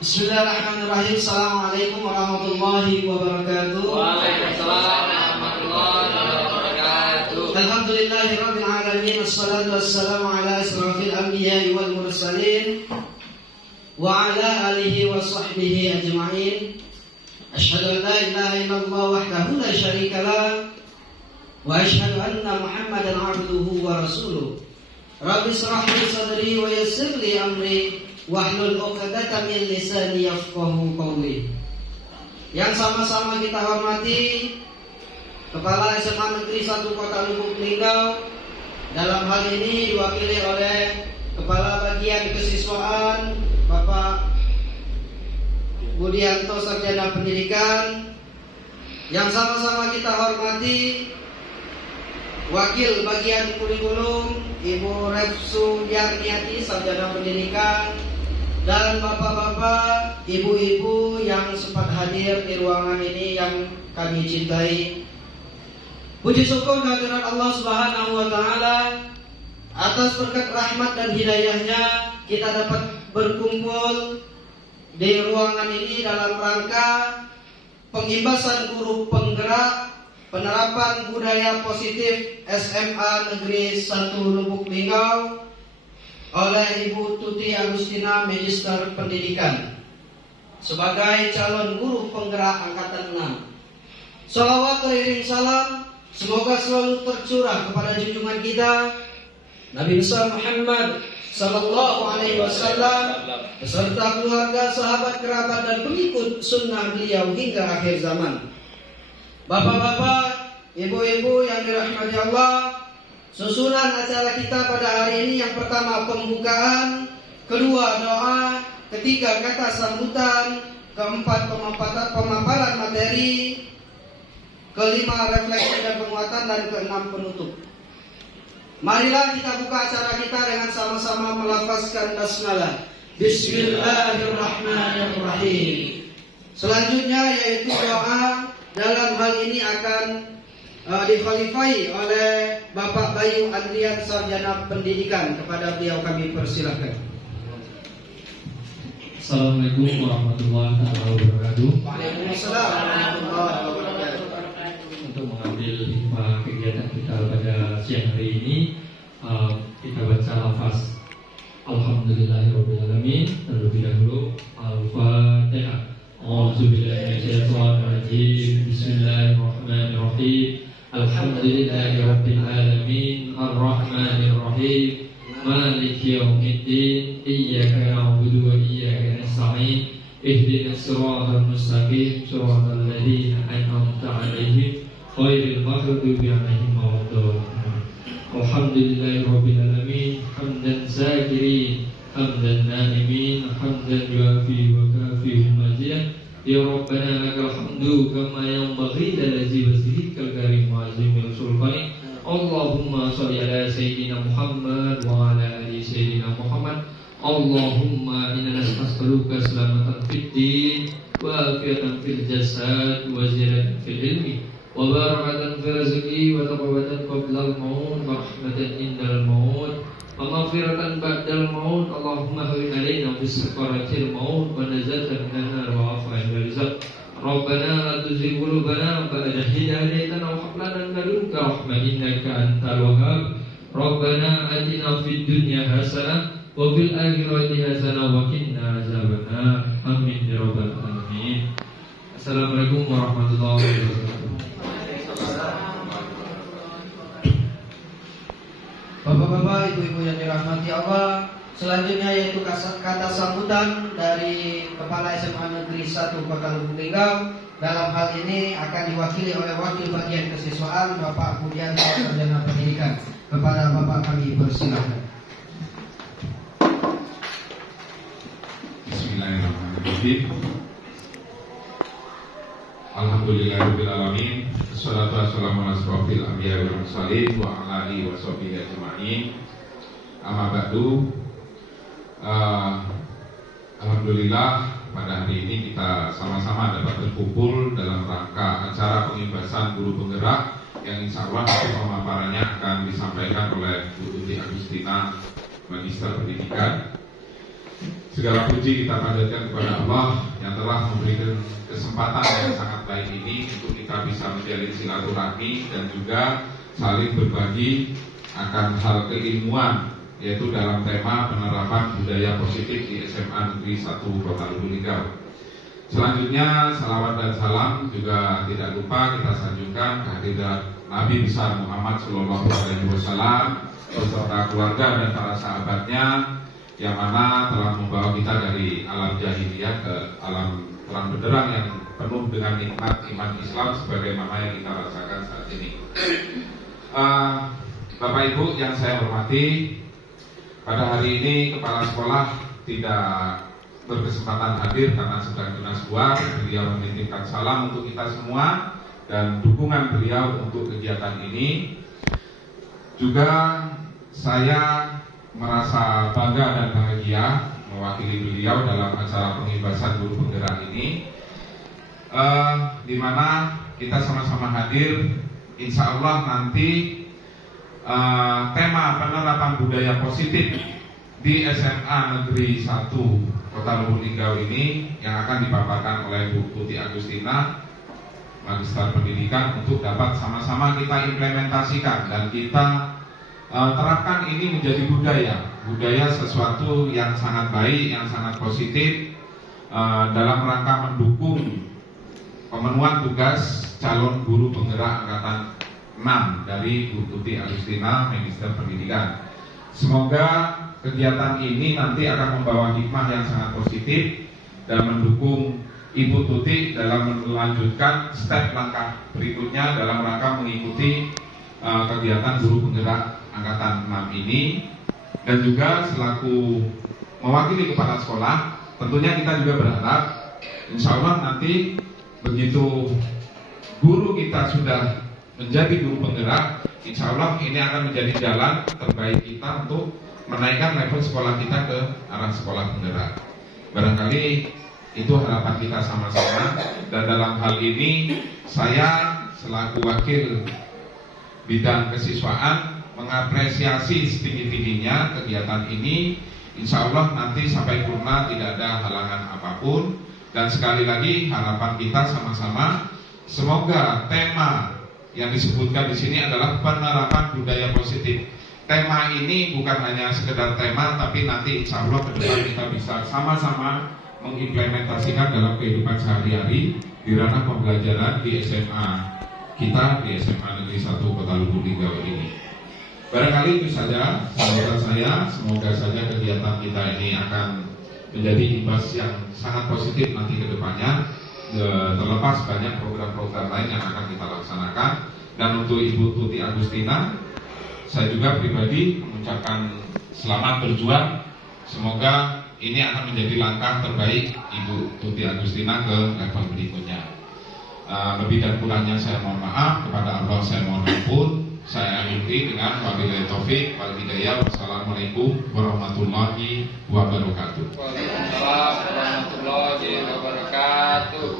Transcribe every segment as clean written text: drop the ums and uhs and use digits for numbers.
Bismillahirrahmanirrahim. Assalamualaikum warahmatullahi wabarakatuh. Waalaikumsalam warahmatullahi wabarakatuh. Alhamdulillahirabbil alamin. Wassalatu wassalamu ala asrofil anbiya'i wal mursalin wa ala alihi wa sahbihi ajma'in. Asyhadu an la ilaha illallah wahdahu la syarika lah wa asyhadu anna Muhammadan 'abduhu wa rasuluh. Rabbi shrah li sadri wa yassir li amri wahlul 'uqdatam min lisani yafqahu qawli. Yang sama-sama kita hormati Kepala SMA Negeri 1 Kota Lubuk Linggau, dalam hal ini diwakili oleh Kepala Bagian Kesiswaan Bapak Budianto Sarjana Pendidikan. Yang sama-sama kita hormati Wakil Bagian Kurikulum Ibu Refsu Yarniati Sarjana Pendidikan, dan bapak-bapak, ibu-ibu yang sempat hadir di ruangan ini yang kami cintai. Puji syukur kehadirat Allah Subhanahu wa taala atas berkat rahmat dan hidayahnya kita dapat berkumpul di ruangan ini dalam rangka pengimbasan guru penggerak penerapan budaya positif SMA Negeri 1 Lubuk Linggau oleh Ibu Tuti Agustina, Magister Pendidikan, sebagai calon guru penggerak angkatan 6. Shalawat teriring salam semoga selalu tercurah kepada junjungan kita Nabi besar Muhammad sallallahu alaihi wasallam beserta keluarga, sahabat, kerabat, dan pengikut sunnah beliau hingga akhir zaman. Bapak-bapak, ibu-ibu yang dirahmati Allah, susunan acara kita pada hari ini yang pertama pembukaan, kedua doa, ketiga kata sambutan, keempat pemaparan materi, kelima refleksi dan penguatan, dan keenam penutup. Marilah kita buka acara kita dengan sama-sama melafazkan basmalah. Bismillahirrahmanirrahim. Selanjutnya yaitu doa. Dalam hal ini akan dikhalifai oleh Bapak Bayu Andrian Sarjana Pendidikan. Kepada beliau kami persilahkan. Assalamualaikum warahmatullahi wabarakatuh. Waalaikumsalam warahmatullahi wabarakatuh. Untuk mengambil hikmah kegiatan kita pada siang hari ini, kita baca lafaz Alhamdulillahirabbil alamin terlebih dahulu. Al-Fatihah. A'udzubillahi minasyaitonir rajim. Bismillahirrahmanirrahim. Alhamdulillahirabbil alamin arrahmanir rahim maliki yaumiddin iyyaka na'budu wa iyyaka nasta'in ihdinas siratal mustaqim siratal ladzina an'amta 'alaihim ghairil maghdubi 'alaihim waladdallin. Alhamdulillahirabbil alamin hamdan zakirin hamdan na'imin hamdan yuafi wa kafi mazidah. Ya Rabbana lakal hamdu kama yanbaghi li wajhikal karim wa azimil sultani. Allahumma shalli ala sayyidina Muhammad wa ala ali sayyidina Muhammad. Allahumma inna nas'aluka salamatan fid din wa afiatan fil jasad wa ziyadatan fil ilmi wa barakatan fil rizqi wa taqwatan qabla al-maut wa rahmatan indal maut wa maghfiratan ba'dal maut. Allahumma hawwin alaina bis sakaratil maut wa najatan minan nar wa afwan wal rizq. Rabbana la tuzigh qulubana ba'da idh hadaytana wa hab lana min ladunka rahmatan innaka antal wahhab. Rabbana atina fid dunya hasanah wa fil akhirati hasanah wa qina azabannar. Amin ya rabbal alamin. Assalamualaikum warahmatullahi wabarakatuh. Bapak-bapak, ibu-ibu yang dirahmati Allah, selanjutnya yaitu kata sambutan dari Kepala SMA Negeri 1 Kota Lubuk Linggau. Dalam hal ini akan diwakili oleh Wakil Bagian Kesiswaan Bapak Budianto Sarjana Pendidikan. Kepada Bapak kami persilahkan. Bismillahirrahmanirrahim. Alhamdulillahirabbil alamin. Wassalatu wassalamu ala asrofil anbiya'i wal mursalin wa ala alihi wa sahbihi ajma'in. Amma ba'du. Alhamdulillah pada hari ini kita sama-sama dapat berkumpul dalam rangka acara pengimbasan guru penggerak yang insya Allah pemaparannya akan disampaikan oleh Bu Tuti Agustina, Magister Pendidikan. Segala puji kita panjatkan kepada Allah yang telah memberikan kesempatan yang sangat baik ini untuk kita bisa menjalin silaturahmi dan juga saling berbagi akan hal keilmuan, yaitu dalam tema penerapan budaya positif di SMA Negeri 1 Kota Lubuk Linggau. Selanjutnya salawat dan salam juga tidak lupa kita sanjungkan kehadirat Nabi besar Muhammad SAW beserta keluarga dan para sahabatnya yang mana telah membawa kita dari alam jahiliyah ke alam terang benderang yang penuh dengan nikmat iman Islam sebagaimana yang kita rasakan saat ini. Bapak Ibu yang saya hormati, pada hari ini kepala sekolah tidak berkesempatan hadir karena sedang tugas luar. Beliau menitipkan salam untuk kita semua dan dukungan beliau untuk kegiatan ini. Juga saya merasa bangga dan bahagia mewakili beliau dalam acara pengibasan guru penggerak ini, di mana kita sama-sama hadir. Insya Allah nanti tema penerapan budaya positif di SMA Negeri 1 Kota Lubuk Linggau ini yang akan dipaparkan oleh Bu Tuti Agustina, Magister Pendidikan, untuk dapat sama-sama kita implementasikan dan kita terapkan ini menjadi budaya sesuatu yang sangat baik, yang sangat positif dalam rangka mendukung pemenuhan tugas calon guru penggerak angkatan 6 dari Bu Tuti Agustina, Magister Pendidikan. Semoga kegiatan ini nanti akan membawa hikmah yang sangat positif dan mendukung Ibu Tuti dalam melanjutkan step langkah berikutnya dalam rangka mengikuti kegiatan guru penggerak angkatan 6 ini. Dan juga selaku mewakili kepala sekolah, tentunya kita juga berharap insya Allah nanti begitu guru kita sudah menjadi guru penggerak, insya Allah ini akan menjadi jalan terbaik kita untuk menaikkan level sekolah kita ke arah sekolah penggerak. Barangkali itu harapan kita sama-sama. Dan dalam hal ini saya selaku wakil bidang kesiswaan mengapresiasi setinggi-tingginya kegiatan ini. Insya Allah nanti sampai purna tidak ada halangan apapun. Dan sekali lagi harapan kita sama-sama, semoga tema yang disebutkan di sini adalah penerapan budaya positif. Tema ini bukan hanya sekedar tema, tapi nanti insya Allah ke depan kita bisa sama-sama mengimplementasikan dalam kehidupan sehari-hari di ranah pembelajaran di SMA kita, di SMA Negeri 1 Kota Lubuk Linggau ini. Barangkali itu saja sambutan saya. Semoga saja kegiatan kita ini akan menjadi imbas yang sangat positif nanti ke depannya, terlepas banyak program-program lain yang akan kita laksanakan. Dan untuk Ibu Tuti Agustina, saya juga pribadi mengucapkan selamat berjuang. Semoga ini akan menjadi langkah terbaik Ibu Tuti Agustina ke level berikutnya. Lebih dan kurangnya saya mohon maaf, kepada Allah saya mohon ampun. Saya akhiri dengan wabillahi taufik wal hidayah. Wassalamualaikum warahmatullahi wabarakatuh. Waalaikumsalam warahmatullahi wabarakatuh.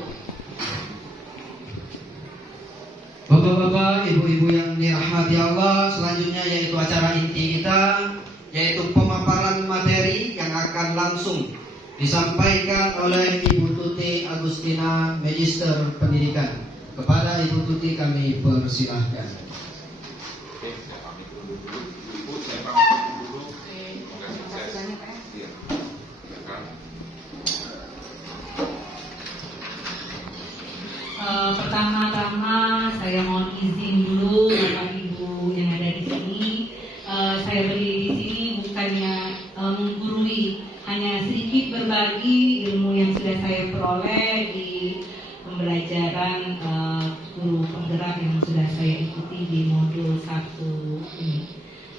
Bapak-bapak, ibu-ibu yang dirahmati Allah, selanjutnya yaitu acara inti kita, yaitu pemaparan materi yang akan langsung disampaikan oleh Ibu Tuti Agustina, Magister Pendidikan. Kepada Ibu Tuti kami persilahkan. Oke, saya pamit dulu. Ibu, saya pamit dulu. Semoga sukses. Iya. Silakan. Pertama-tama saya mohon izin dulu Bapak Ibu yang ada di sini. Saya berdiri di sini bukannya menggurui, hanya sedikit berbagi ilmu yang sudah saya peroleh di pembelajaran guru penggerak yang sudah saya ikuti di modul 1 ini.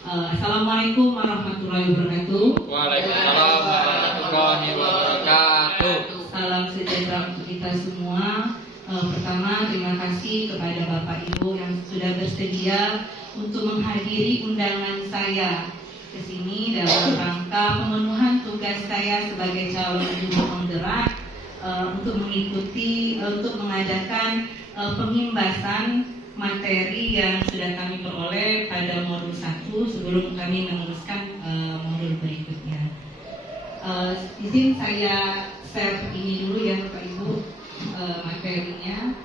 Assalamualaikum warahmatullahi wabarakatuh. Waalaikumsalam warahmatullahi wabarakatuh. Salam sejahtera untuk kita semua. Pertama, terima kasih kepada Bapak Ibu yang sudah bersedia untuk menghadiri undangan saya ke sini dalam rangka pemenuhan tugas saya sebagai calon guru penggerak untuk mengadakan pengimbasan materi yang sudah kami peroleh pada modul 1 sebelum kami meneruskan modul berikutnya. Izin saya share ini dulu ya Bapak Ibu, materinya.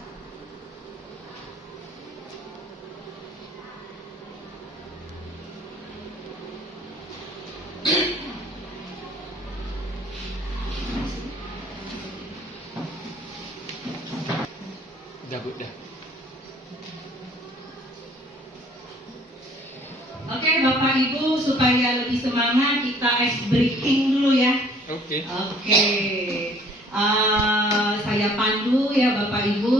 Udah Bu, dah. Oke Bapak Ibu, supaya lebih semangat kita ice breaking dulu ya. Oke. Oke. Saya pandu ya Bapak Ibu.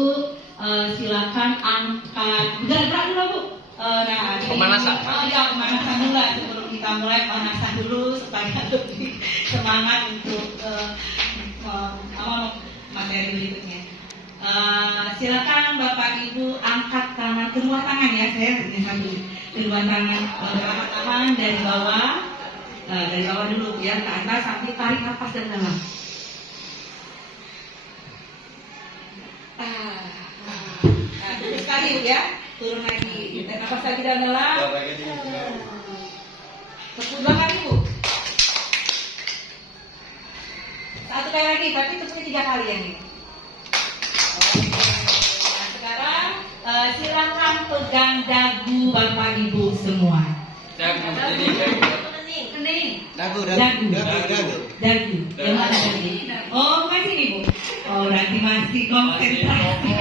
Silakan angkat. Gerak dulu Bu. Nah, Pemanasan. Ya, pemanasan dulu lah sebelum kita mulai, pemanasan dulu supaya lebih semangat untuk materi berikutnya. Silakan Bapak Ibu angkat tangan, kedua tangan ya, saya hanya satu. Kedua tangan, angkat tangan dari bawah, dulu ya ke atas sampai tarik nafas dan dalam. Terus sekali ya, turun lagi, tarik nafas lagi dalam. Tepuk dua kali Bu. Satu kali lagi, tapi tepuknya 3 kali ya nih. Nah, sekarang silakan pegang dagu Bapak Ibu semua. Dagu ini dagu. Kening. Dagu. Yang mana dagu? Oh, bukan sini Bu. Oh, nanti masih konsentrasi.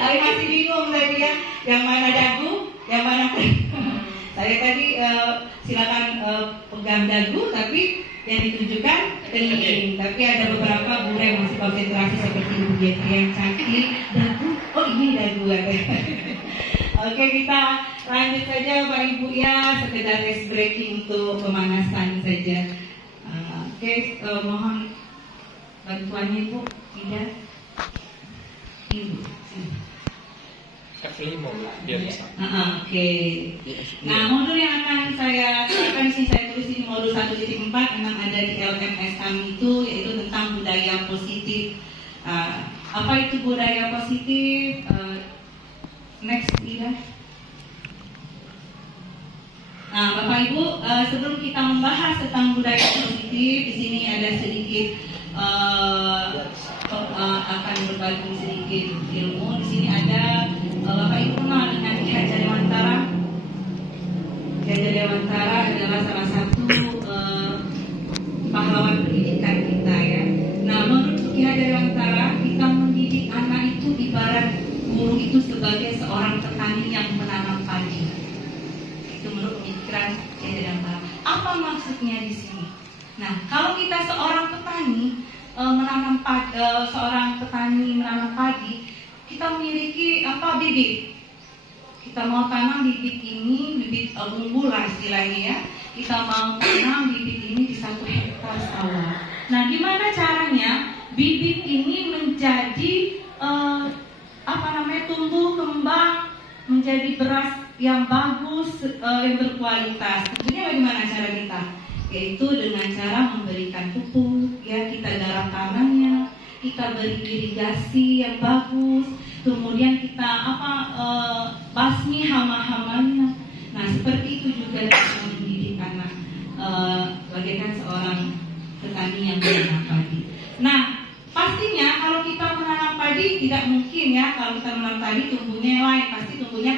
Tapi masih bingung tadi ya. Yang mana dagu, yang mana kening. Saya tadi silakan pegang dagu, tapi yang ditunjukkan kening. Tapi ada beberapa guru yang masih konsentrasi seperti Ibu Jeffrey yang cantik. Dagu, oh ini dagu katanya. Oke, kita lanjut saja Pak Ibu ya, sekedar ice breaking untuk pemanasan saja. Oke, mohon bantuannya Bu, Ida. Ibu, sini. F5 biar bisa. Oke. Nah, modul yang akan saya terapkan sih, saya tulis ini modul 1.4, memang ada di LMS kami itu, yaitu tentang budaya positif. Apa itu budaya positif? Next, Ida. Nah, Bapak Ibu, sebelum kita membahas tentang budaya positif, di sini ada sedikit akan berbagi sedikit ilmu. Di sini ada Bapak Ibu kenal dengan Ki Hajar Dewantara. Ki Hajar Dewantara adalah salah satu pahlawan pendidikan kita ya. Nah, menurut Ki Hajar Dewantara, kita mendidik anak itu ibarat guru itu sebagai seorang petani yang menanam padi. Itu menurut pemikiran Ki Hajar Dewantara. Apa maksudnya di sini? Nah, kalau kita seorang petani menanam padi, kita memiliki bibit. Kita mau tanam bibit ini, bibit unggul lah istilahnya ya. Kita mau tanam bibit ini di 1 hektar sawah. Nah, gimana caranya bibit ini menjadi tumbuh kembang menjadi beras yang bagus, yang berkualitas? Tentunya bagaimana cara kita? Yaitu dengan cara memberikan pupuk, ya, kita garap tanahnya, kita beri irigasi yang bagus, kemudian kita basmi hama-hamanya. Nah, seperti itu juga kita mendidik anak, bagaikan seorang petani yang menanam padi. Nah, pastinya kalau kita menanam padi tidak mungkin ya, kalau kita menanam padi tumbuhnya yang lain, pasti tumbuhnya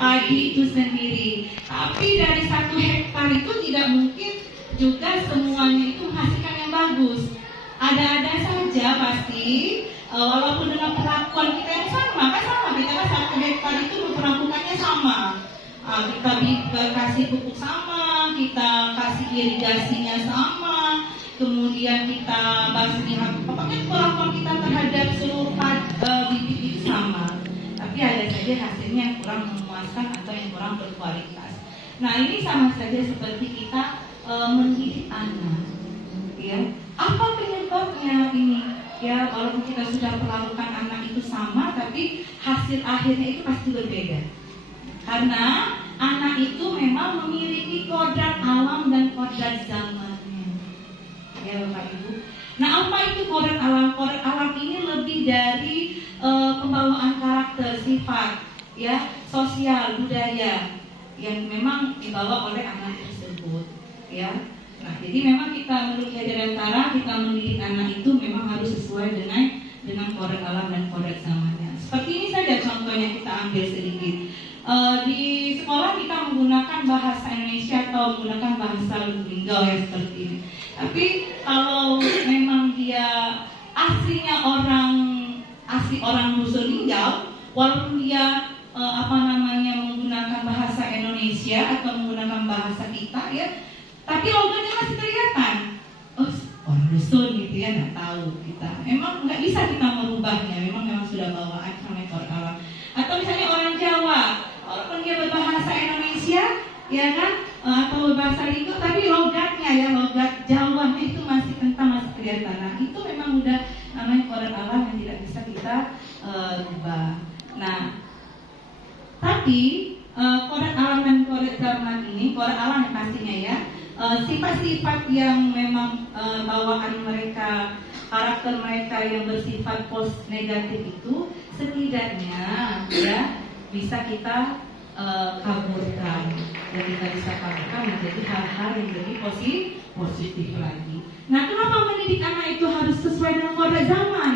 padi itu sendiri. Tapi dari 1 hektar itu tidak mungkin juga semuanya itu menghasilkan yang bagus. Ada saja pasti, walaupun dengan perlakuan kita yang sama, kita kan 1 hektar itu memperlakukannya sama. Kita kasih pupuk sama, kita kasih irigasinya sama, kemudian kita basmi, pokoknya perlakuan kita terhadap seluruh bibit itu sama. Tapi ada saja hasilnya yang kurang memuaskan atau yang kurang berkualitas. Nah, ini sama saja seperti kita mendidik anak, ya. Apa penyebabnya ini? Ya, walaupun kita sudah perlakukan anak itu sama, tapi hasil akhirnya itu pasti berbeda. Karena anak itu memang memiliki kodrat alam dan kodrat zamannya. Ya, Bapak Ibu. Nah, apa itu kodrat alam? Kodrat alam ini lebih dari pembawaan karakter, sifat, ya, sosial, budaya yang memang dibawa oleh anak tersebut, ya. Nah, jadi memang kita menurut Hajadantara kita mendidik anak itu memang harus sesuai dengan kodrat alam dan kodrat zamannya. Seperti ini saja contohnya, kita ambil sedikit. Di sekolah kita menggunakan bahasa Indonesia atau menggunakan bahasa linggau ya seperti ini. Tapi kalau memang dia aslinya asli orang dusun linggau, walaupun dia menggunakan bahasa Indonesia atau menggunakan bahasa kita ya, tapi logatnya masih kelihatan. Oh, orang dusun gitu ya, nggak tahu kita. Emang nggak bisa kita merubahnya. Memang sudah bawaan sama kodrat alam. Atau misalnya orang Jawa, walaupun dia berbahasa Indonesia, ya kan, atau berbahasa linggau, tapi logatnya ya, logat Jawanya itu masih kental, masih kelihatan. Nah, itu memang udah namanya kodrat alam yang tidak bisa kita rubah. Nah, tapi kodrat alam dan kodrat zaman ini, kodrat alam yang pastinya ya, sifat-sifat yang memang bawaan mereka, karakter mereka yang bersifat negatif itu setidaknya ya bisa kita kaburkan, dan kita bisa kaburkan menjadi hal-hal yang lebih positif lagi. Nah, kenapa mendidik anak itu harus sesuai dengan kodrat zaman?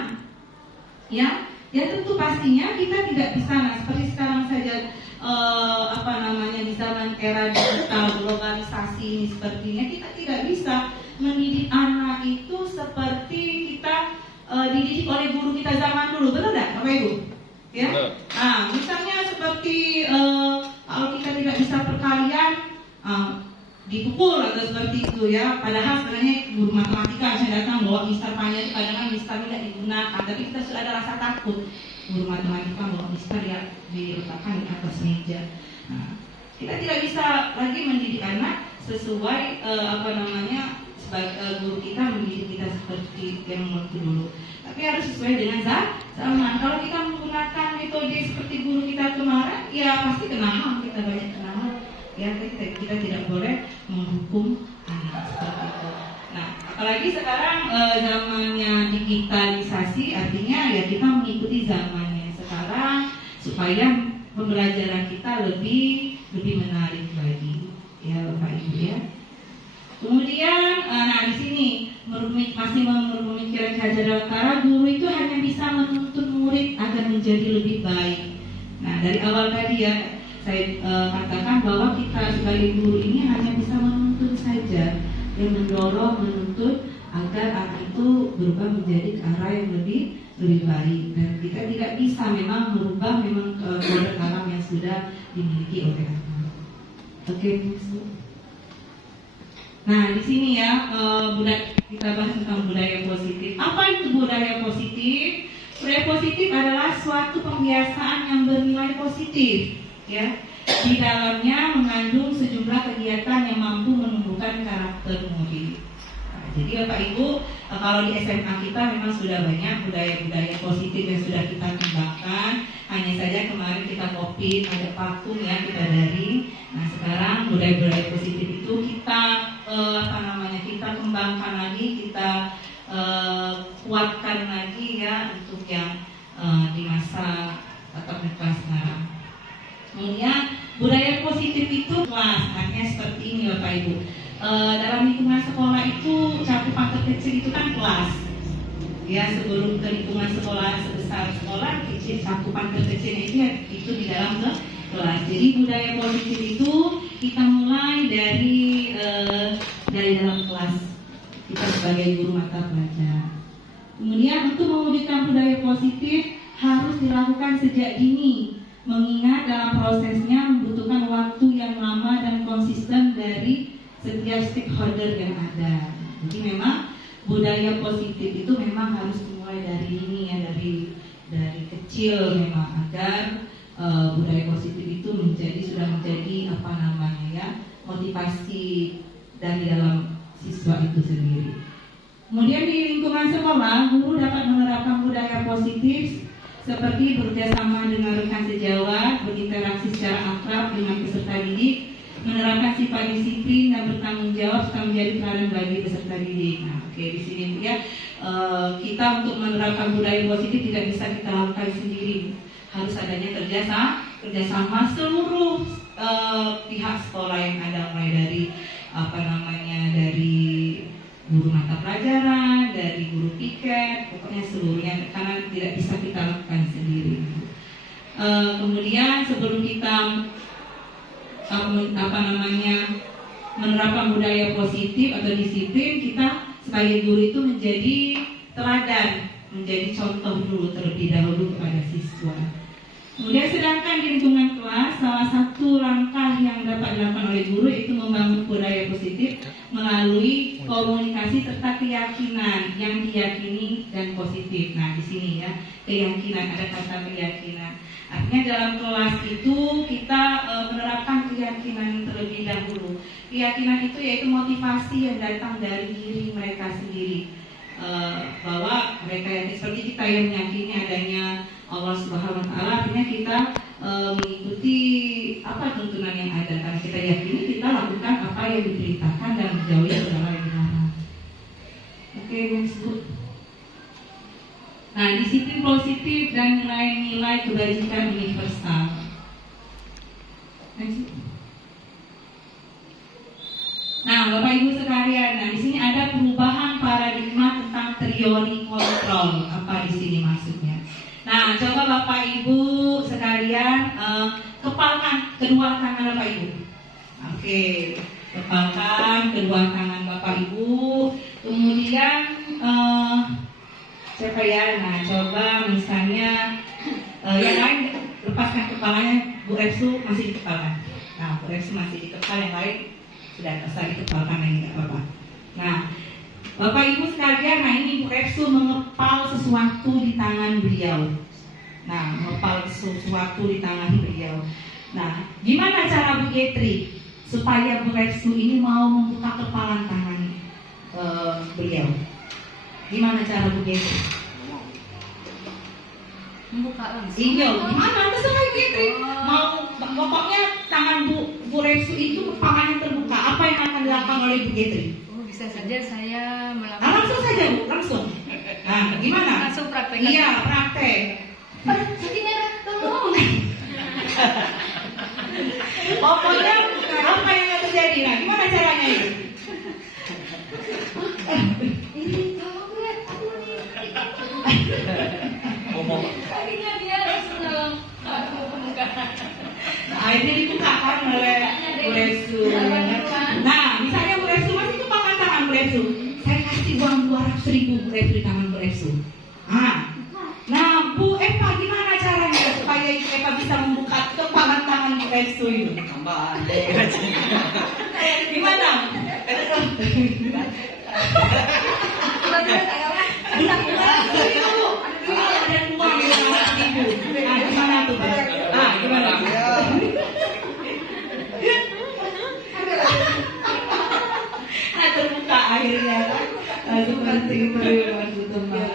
Ya tentu pastinya kita tidak bisa, nah seperti sekarang saja di zaman era digital globalisasi ini sepertinya kita tidak bisa mendidik anak itu seperti kita dididik oleh guru kita zaman dulu, betul tidak, Bapak Ibu? Ya. Nah, misalnya seperti kalau kita tidak bisa perkalian dipukul atau seperti itu ya. Padahal sebenarnya guru matematika saya datang bawa mister panjang itu kadang-kadang mister tidak digunakan, tapi kita sudah ada rasa takut. Guru matematika bawa mister ya diletakkan di atas meja. Nah, kita tidak bisa lagi mendidik anak sesuai sebagai guru kita mendidik kita seperti yang waktu dulu. Tapi harus sesuai dengan zaman. Kalau kita menggunakan metode seperti guru kita kemarin, ya pasti kena ham, kita banyak kena ham. Ya, kita tidak boleh menghukum anak seperti itu. Nah, apalagi sekarang zamannya digitalisasi, artinya ya kita mengikuti zamannya sekarang supaya pembelajaran kita lebih menarik lagi, ya Bapak Ibu ya. Kemudian, nah di sini masih menurut pemikiran Hajadantara, guru itu hanya bisa menuntun murid agar menjadi lebih baik. Nah, dari awal tadi ya saya katakan bahwa kita sebagai guru ini hanya bisa menuntun saja, yang mendorong, menuntut agar anak itu berubah menjadi ke arah yang lebih baik. Dan kita tidak bisa memang merubah kodrat alam yang sudah dimiliki oleh anak. Oke, Bu. Nah, di sini ya kita bahas tentang budaya positif. Apa itu budaya positif? Budaya positif adalah suatu pembiasaan yang bernilai positif, ya. Di dalamnya mengandung sejumlah kegiatan yang mampu menumbuhkan karakter murid. Nah, jadi Bapak Ibu, kalau di SMA kita memang sudah banyak budaya-budaya positif yang sudah kita kembangkan. Hanya saja kemarin kita COVID, ada vakum ya, kita daring. Nah, sekarang budaya-budaya positif itu kita kita kembangkan lagi, kita kuatkan lagi ya untuk yang di masa tatap muka sekarang. Kemudian budaya positif itu kelas, artinya seperti ini Bapak Ibu. Dalam lingkungan sekolah itu cakupan terkecil itu kan kelas. Ya, sebelum ke lingkungan sekolah sebesar sekolah, cakupan terkecilnya itu di dalam kelas. Jadi budaya positif itu kita mulai dari dalam kelas kita sebagai guru mata pelajaran. Kemudian untuk mewujudkan budaya positif harus dilakukan sejak dini, mengingat dalam prosesnya membutuhkan waktu yang lama dan konsisten dari setiap stakeholder yang ada. Jadi memang budaya positif itu memang harus dimulai dari dini ya, dari kecil memang, agar budaya positif itu sudah menjadi motivasi dari dalam siswa itu sendiri. Kemudian di lingkungan sekolah, guru dapat menerapkan budaya positif seperti bekerjasama dengan rekan sejawat, berinteraksi secara akrab dengan peserta didik, menerapkan sifat disiplin dan bertanggung jawab serta menjadi teladan bagi peserta didik. Nah, oke, di sini ya kita untuk menerapkan budaya positif tidak bisa kita lakukan sendiri. Harus adanya kerjasama seluruh pihak sekolah yang ada, mulai dari dari guru mata pelajaran, dari guru piket, pokoknya seluruhnya karena tidak bisa kita lakukan sendiri. Kemudian sebelum kita menerapkan budaya positif atau disiplin, kita sebagai guru itu menjadi teladan, menjadi contoh dulu terlebih dahulu kepada siswa. Kemudian sedangkan di lingkungan kelas, salah satu langkah yang dapat dilakukan oleh guru itu membangun budaya positif melalui komunikasi serta keyakinan yang diyakini dan positif. Nah di sini ya, keyakinan, ada kata keyakinan. Artinya dalam kelas itu kita menerapkan keyakinan terlebih dahulu. Keyakinan itu yaitu motivasi yang datang dari diri mereka sendiri. Bahwa mereka yang seperti kita yang meyakini adanya Allah Subhanahu wa Ta'ala, artinya kita mengikuti apa tuntunan yang ada, karena kita yakini kita lakukan apa yang diberitakan dan menjauhi segala yang dilarang. Oke, next book. Nah, disiplin positif dan nilai-nilai kebajikan universal. Next book. Nah, Bapak Ibu sekalian, nah di sini ada perubahan paradigma tentang teori kontrol. Apa di sini maksudnya? Nah, coba Bapak Ibu sekalian kepalkan kedua tangan Bapak Ibu. Oke, kepalkan kedua tangan Bapak Ibu. Kemudian siapa ya? Nah, coba misalnya yang lain lepaskan kepalanya. Bu Repsu masih dikepalkan. Nah, Bu Repsu masih dikepal, yang lain sudah selesai dikepalkan, ini nggak apa-apa. Nah, Bapak Ibu sekalian, nah ini Bu Repsu mengepal sesuatu di tangan beliau. Nah, mengepal sesuatu di tangan beliau. Nah, gimana cara Bu Getri supaya Bu Repsu ini mau membuka kepalan tangan beliau? Gimana cara Bu Getri? Membuka langsung. Iya, gimana? Terserah Bu Getri. Mau, pokoknya tangan Bu Repsu itu kepalanya terbuka. Apa yang akan dilakukan oleh Bu Getri? Bisa saja saya melakukan. Nah, langsung saja Bu, langsung. Nah, gimana? Langsung praktek. Iya, praktek. Tolong. Pokoknya apa yang akan terjadi? Nah, gimana caranya ini? Ini tolong lihat aku nih. Ngomong. Tadinya dia langsung dalam muka. Nah, akhirnya dibukakan oleh Bu Repsu. Nah, misalnya Bu Repsu masih kepalkan tangan Bu Repsu. Saya kasih uang 200.000 Bu Repsu di tangan Bu Repsu. Nah, Bu Eva gimana caranya supaya Ibu Eva bisa membuka kepalan tangan Bu Repsu itu? Gimana? Ada uang di tangan Ibu. Nah, gimana tuh? Nah, gimana? Nah, terbuka akhirnya kan. Seperti itu maksudnya.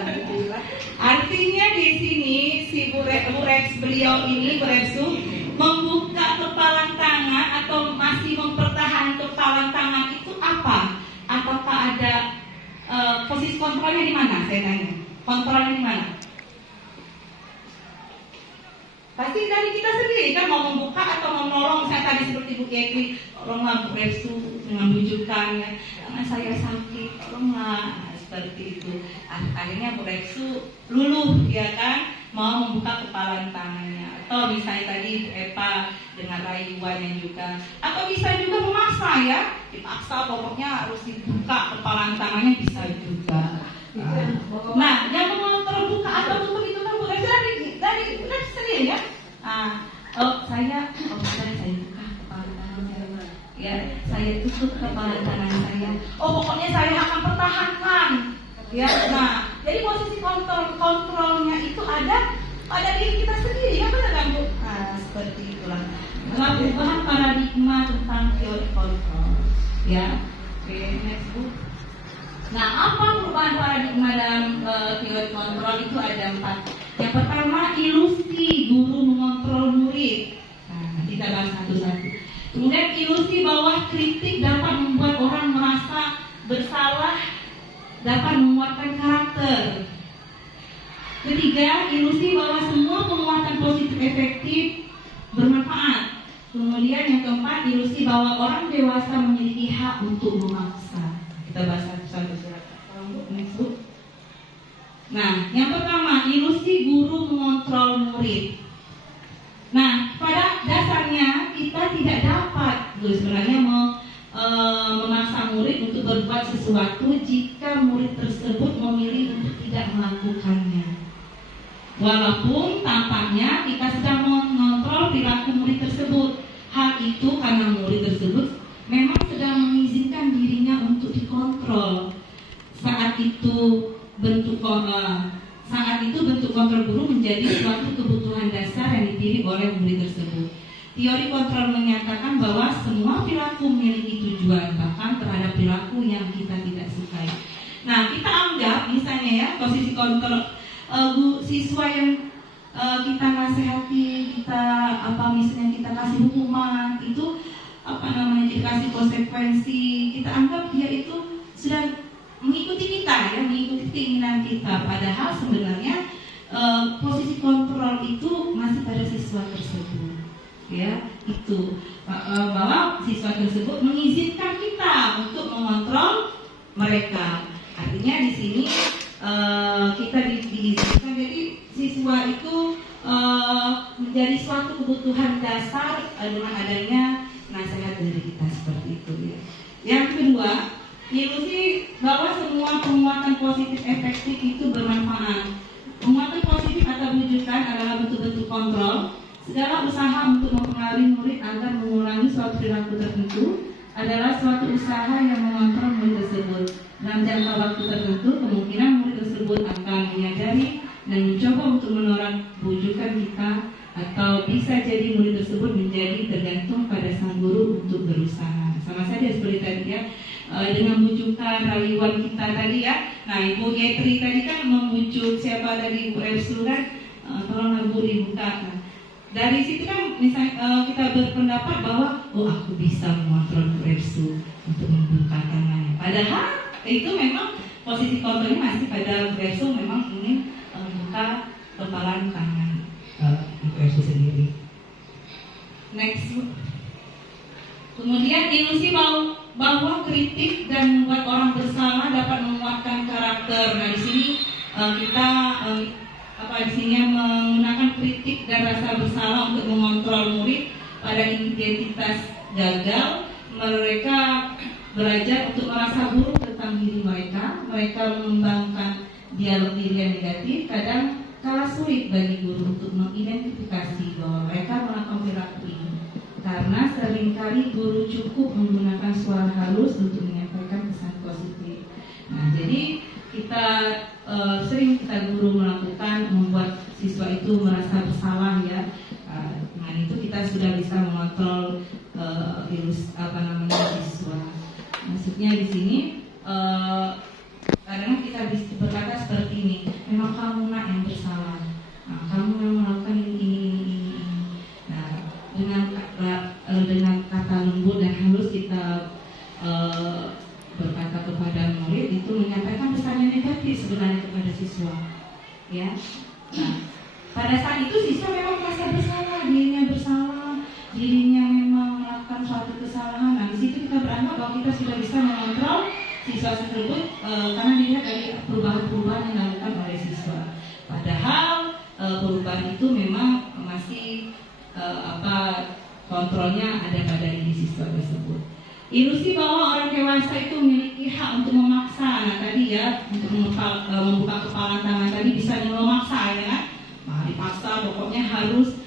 Artinya di sini si Bu Repsu beliau ini Bu Repsu membuka kepalan tangan atau masih mempertahankan kepalan tangan itu apa? Apakah ada posisi kontrolnya di mana? Saya tanya. Kontrolnya di mana? Pasti dari kita sendiri kan, mau membuka atau mau menolong. Saya tadi seperti Bu Ketri, tolonglah Bu Repsu dengan bujukannya, karena saya sakit, tolonglah. Nah, seperti itu. Akhirnya Bu Repsu luluh, ya kan, mau membuka kepalan tangannya. Atau misalnya tadi Bu Eva dengan rayuannya juga. Atau bisa juga memaksa ya, dipaksa pokoknya harus dibuka kepalan tangannya, bisa juga. Nah, yang mau terbuka atau tutup itu kan Bu Repsu dari Bu Repsu sendiri ya. Saya buka kepala tangan saya. Ya, saya tutup kepala tangan saya. Pokoknya saya akan pertahankan. Ya, nah, jadi posisi kontrolnya itu ada pada diri kita sendiri, ya benar kan Bu? Nah, seperti itulah. Perubahan paradigma tentang teori kontrol. Ya, oke, next Bu. Nah, apa perubahan paradigma dalam teori kontrol itu ada 4. Yang pertama, ilusi guru mengontrol murid. Nah, kita bahas satu-satu. Kemudian ilusi bahwa kritik dapat membuat orang merasa bersalah, dapat menguatkan karakter. Ketiga, ilusi bahwa semua penguatan positif efektif bermanfaat. Kemudian yang keempat, ilusi bahwa orang dewasa memiliki hak untuk memaksa. Kita bahas satu beberapa. Next, Bu. Nah, yang pertama, ilusi guru mengontrol murid. Nah, pada dasarnya kita tidak dapat sebenarnya memaksa murid untuk berbuat sesuatu jika murid tersebut memilih untuk tidak melakukannya. Walaupun tampaknya kita sedang mengontrol perilaku murid tersebut. Hal itu karena murid tersebut memang sedang mengizinkan dirinya untuk dikontrol. Saat itu bentuk kontrol guru menjadi suatu kebutuhan dasar yang dipilih oleh murid tersebut. Teori kontrol menyatakan bahwa semua perilaku memiliki tujuan, bahkan terhadap perilaku yang kita tidak sukai. Nah, kita anggap misalnya ya, posisi kontrol siswa yang kita nasihati, kita misalnya kita kasih hukuman, itu dikasih konsekuensi, kita anggap dia itu sudah mengikuti kita ya, mengikuti keinginan kita. Padahal sebenarnya posisi kontrol itu masih pada siswa tersebut, ya, itu bahwa siswa tersebut mengizinkan kita untuk mengontrol mereka. Artinya di sini kita diizinkan, jadi siswa itu menjadi suatu kebutuhan dasar dengan adanya nasihat dari kita seperti itu ya. Yang kedua, ilusi bahwa semua penguatan positif efektif itu bermanfaat. Penguatan positif atau rujukan adalah bentuk-bentuk kontrol. Segala usaha untuk mempengaruhi murid agar mengulangi suatu perilaku tertentu adalah suatu usaha yang mengontrol murid tersebut. Dalam jangka waktu tertentu, kemungkinan murid tersebut akan menyadari dan mencoba untuk menolak bujukan kita, atau bisa jadi murid tersebut menjadi tergantung pada sang guru untuk berusaha. Sama saja seperti tadi ya, dengan bujukan rayuan kita tadi ya. Nah, Ibu Getri tadi kan membujuk siapa tadi, Ibu Ersu kan, tolong Bu dibuka. Nah, dari situ kan misalnya kita berpendapat bahwa aku bisa mengontrol Bu Ersu untuk membuka tangannya. Padahal itu memang posisi kontrolnya masih pada Bu Ersu, memang ingin membuka kepalan tangan Ibu Ersu sendiri. Next. Kemudian ilusi bahwa kritik dan membuat orang bersalah dapat menguatkan karakter. Nah, di sini kita menggunakan kritik dan rasa bersalah untuk mengontrol murid pada identitas gagal. Mereka belajar untuk merasa buruk tentang diri mereka. Mereka mengembangkan dialog diri yang negatif. Kadang kala sulit bagi guru untuk mengidentifikasi bahwa mereka melakukan perilaku ini, karena seringkali guru cukup menggunakan suara halus untuk menyampaikan pesan positif. Nah, jadi kita sering guru melakukan membuat siswa itu merasa bersalah ya. Nah, itu kita sudah bisa mengontrol siswa. Maksudnya di sini kadang kita bisa berkata seperti ini, memang kamu nak yang bersalah, nah, kamu yang melakukan ini. Nah, dengan kata lembut dan halus kita berkata kepada murid itu menyampaikan pesan yang negatif sebenarnya kepada siswa, ya. Nah, pada saat itu siswa memang merasa bersalah, dirinya memang melakukan suatu kesalahan. Nah, di situ kita beranggap bahwa kita sudah bisa mengontrol siswa tersebut karena dilihat dari perubahan-perubahan yang dilakukan oleh siswa. Padahal perubahan itu memang masih kontrolnya ada pada diri siswa tersebut. Ilusi bahwa orang dewasa itu memiliki hak untuk memaksa. Nah, tadi ya, untuk membuka kepala tangan tadi bisa memaksa ya kan? Nah, dipaksa pokoknya harus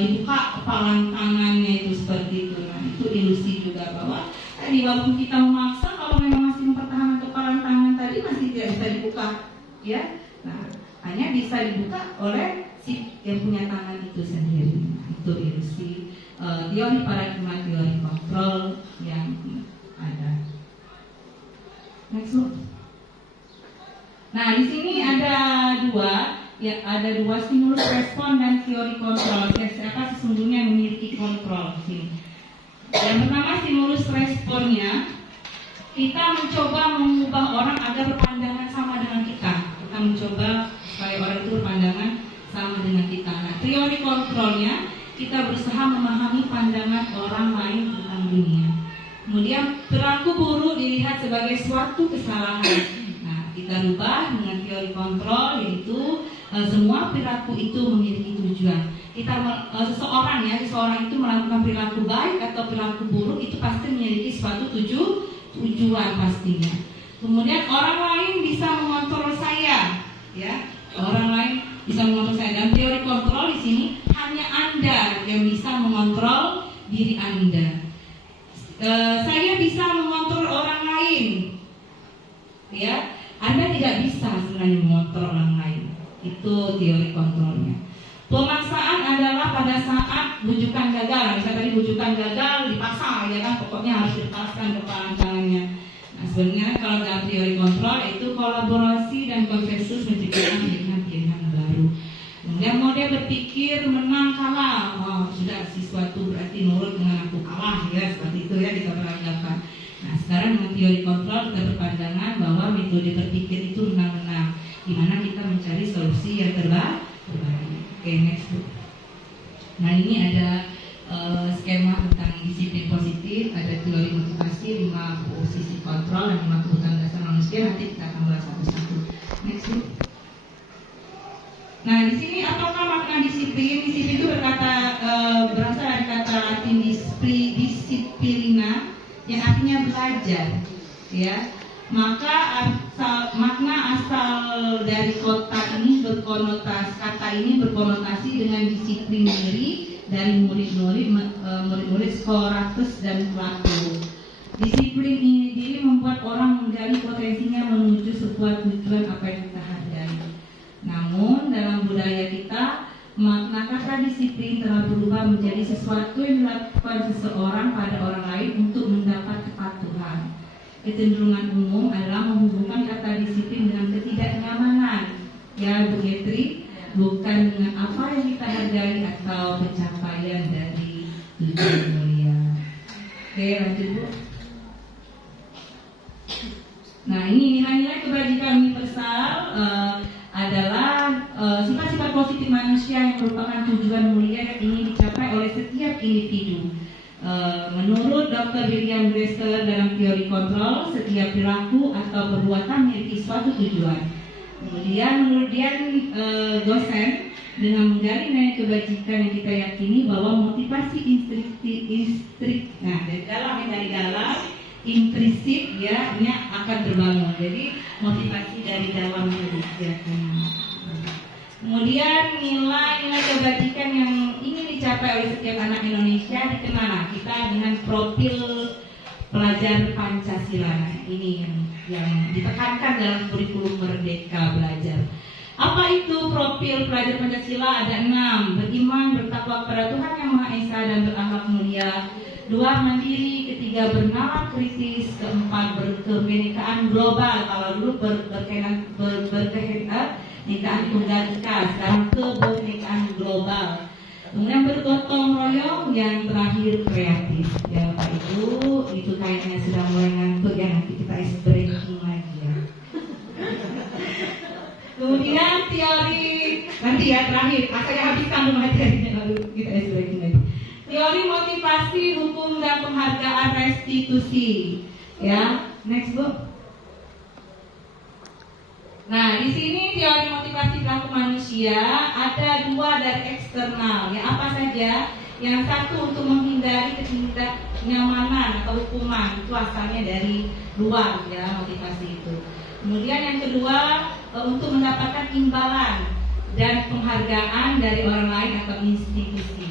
dibuka kepala tangannya itu seperti itu. Nah, itu ilusi juga bahwa tadi walaupun kita memaksa, kalau memang masih mempertahankan kepala tangan tadi masih tidak bisa dibuka, ya. Nah, hanya bisa dibuka oleh si yang punya tangan itu sendiri. Nah, itu ilusi. Teori paradigma, teori kontrol yang ada. Next look. Nah, di sini ada dua stimulus respon dan teori kontrol. Siapa sesungguhnya memiliki kontrol di sini? Yang pertama, stimulus responnya, kita mencoba mengubah orang agar berpandangan sama dengan kita. Kita mencoba supaya orang itu berpandangan sama dengan kita. Nah, teori kontrolnya, kita berusaha memahami pandangan orang lain tentang dunia. Kemudian perilaku buruk dilihat sebagai suatu kesalahan. Nah, kita rubah dengan teori kontrol, yaitu semua perilaku itu memiliki tujuan. Seseorang itu melakukan perilaku baik atau perilaku buruk itu pasti memiliki suatu tujuan pastinya. Kemudian orang lain bisa mengontrol saya, ya. Orang lain bisa mengontrol saya. Dan teori kontrol di sini hanya Anda yang bisa mengontrol diri Anda. Saya bisa mengontrol orang lain, ya. Anda tidak bisa sebenarnya mengontrol orang lain. Itu teori kontrolnya. Pemaksaan adalah pada saat bujukan gagal. Misalnya tadi bujukan gagal dipaksa, ya kan, pokoknya harus dilepaskan kepala tangannya. Nah, sebenarnya kalau dalam teori kontrol itu kolaborasi dan konsensus menciptakan pilihan-pilihan baru. Kemudian mode berpikir menang kalah. Oh, sudah sesuatu berarti nurut dengan aku kalah, ya, seperti itu ya kita peragakan. Nah, sekarang dengan teori kontrol kita berpandangan bahwa metode berpikir itu menang-menang, di mana kita mencari solusi yang terbaik. Oke, next. Nah, ini ada skema tentang disiplin positif, ada teori motivasi, 5 posisi kontrol, dan 5 kebutuhan dasar manusia. Nanti kita akan bahas satu-satu. Next. Nah, di sini apakah makna disiplin? Disiplin itu berasal dari kata Latin disciplina, yang artinya belajar, ya. Maka makna asal dari kata ini berkonotasi dengan disiplin diri dari murid-murid Socrates dan Plato. Disiplin ini diri membuat orang menggali potensinya menuju sebuah tujuan apa yang kita hargai. Namun dalam budaya kita, makna kata disiplin telah berubah menjadi sesuatu yang dilakukan seseorang pada orang lain untuk mendapat kepatuhan. Kecenderungan umum adalah menghubungkan kata disiplin dengan ketidaknyamanan, ya Bu Getri, bukan dengan apa yang kita hargai atau pencapaian dari tujuan mulia. Oke, lanjut Bu. Nah, ini nilai-nilai kebajikan universal adalah sifat-sifat positif manusia yang merupakan tujuan mulia yang ingin dicapai oleh setiap individu. Menurut Dr. William Glasser dalam teori kontrol, setiap perilaku atau perbuatan memiliki suatu tujuan. Kemudian menurut Dian dosen, dengan menggali nilai kebajikan yang kita yakini bahwa motivasi dari dalam intrinsik, ya, ini akan terbangun. Jadi motivasi dari dalam kebijakan. Kemudian nilai kebajikan yang ingin dicapai oleh setiap anak Indonesia dikenal kita dengan profil pelajar Pancasila. Ini yang ditekankan dalam kurikulum Merdeka Belajar. Apa itu profil pelajar Pancasila? Ada 6: beriman, bertakwa kepada Tuhan Yang Maha Esa dan berakhlak mulia. 2, mandiri. 3, bernalar kritis. 4, berkebinekaan global. Kalau dulu berkebinekaan tunggal ika, sekarang kebinekaan global. Kemudian bergotong royong, yang terakhir kreatif. Ya Pak Ibu, itu kayaknya sudah mulai ngantuk ya, nanti kita ice breaking lagi ya. Kemudian teori, nanti ya terakhir, saya habiskan dulu materinya lalu kita ice breaking lagi. Teori motivasi, hukum dan penghargaan restitusi. Ya, next Bu. Nah, di sini teori motivasi perilaku manusia ada 2 dari eksternal. Ya, apa saja? Yang satu untuk menghindari ketidaknyamanan atau hukuman, itu asalnya dari luar, ya, motivasi itu. Kemudian yang kedua untuk mendapatkan imbalan dan penghargaan dari orang lain atau institusi.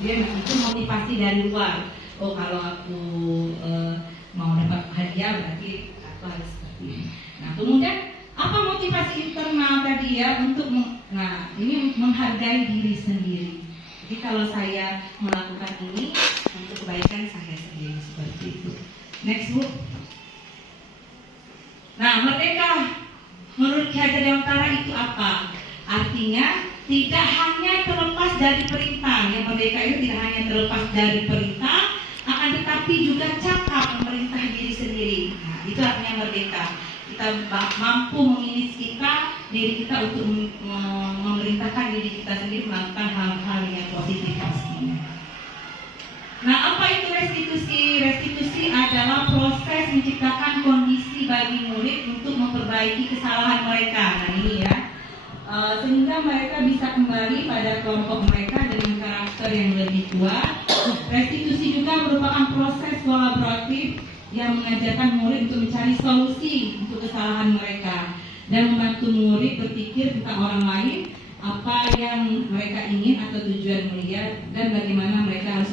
Jadi itu motivasi dari luar. Oh, kalau aku mau dapat hadiah berarti aku harus seperti ini. Nah, kemudian apa motivasi internal tadi ya, untuk ini menghargai diri sendiri. Jadi kalau saya melakukan ini untuk kebaikan saya sendiri, seperti itu. Next Bu. Nah, merdeka menurut Ki Hajar Dewantara itu apa? Artinya tidak hanya terlepas dari perintah. Yang merdeka itu tidak hanya terlepas dari perintah, akan tetapi juga cakap memerintah diri sendiri. Nah, itu artinya merdeka. Kita mampu menginisiasi kita diri kita untuk memerintahkan diri kita sendiri melakukan hal-hal yang positif pastinya. Nah, apa itu restitusi? Restitusi adalah proses menciptakan kondisi bagi murid untuk memperbaiki kesalahan mereka. Nah, ini ya, sehingga mereka bisa kembali pada kelompok mereka dengan karakter yang lebih kuat. Restitusi juga merupakan proses kolaboratif yang mengajarkan murid untuk mencari solusi untuk kesalahan mereka dan membantu murid berpikir tentang orang lain, apa yang mereka ingin atau tujuan mulia, dan bagaimana mereka harus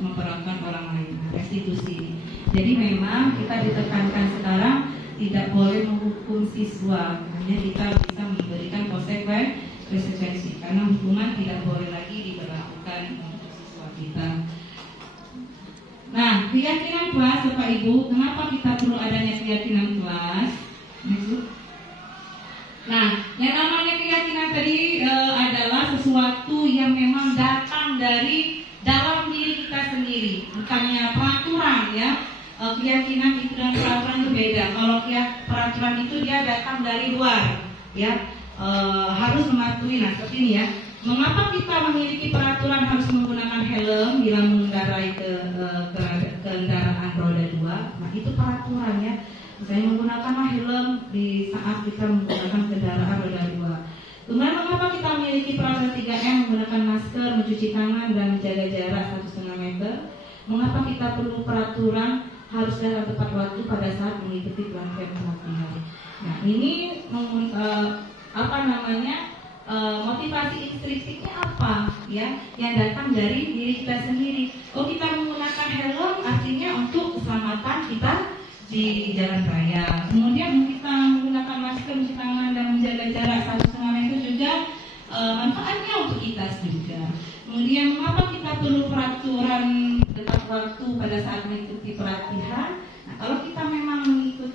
memperlakukan orang lain. Restitusi. Jadi memang kita ditekankan sekarang tidak boleh menghukum siswa, hanya kita bisa memberikan konsekuensi karena hukuman tidak boleh lagi diberlakukan untuk siswa kita. Nah, keyakinan kelas, Bapak Ibu, kenapa kita perlu adanya keyakinan kelas? Nah, yang namanya keyakinan tadi adalah sesuatu yang memang datang dari dalam diri kita sendiri, bukannya peraturan ya. Keyakinan itu dan peraturan itu beda. Kalau peraturan itu dia datang dari luar, ya, harus mematuhi. Nah, seperti ini ya. Mengapa kita memiliki peraturan harus menggunakan helm bila mengendarai kendaraan roda 2? Nah, itu peraturan ya. Misalnya menggunakanlah helm di saat kita menggunakan kendaraan roda 2. Kemudian mengapa kita memiliki peraturan 3M, menggunakan masker, mencuci tangan, dan menjaga jarak 1,5 meter? Mengapa kita perlu peraturan harus dalam tepat waktu pada saat mengikuti pelatihan pelatihan? Nah, ini motivasi intrinsiknya apa ya? Yang datang dari diri kita sendiri. Oh, kita menggunakan helm artinya untuk keselamatan kita di jalan raya. Kemudian kita menggunakan masker, mencuci tangan, dan menjaga jarak 1,5 meter juga manfaatnya untuk kita juga. Kemudian mengapa kita perlu peraturan tepat waktu pada saat mengikuti pelatihan? Nah, kalau kita memang mengikut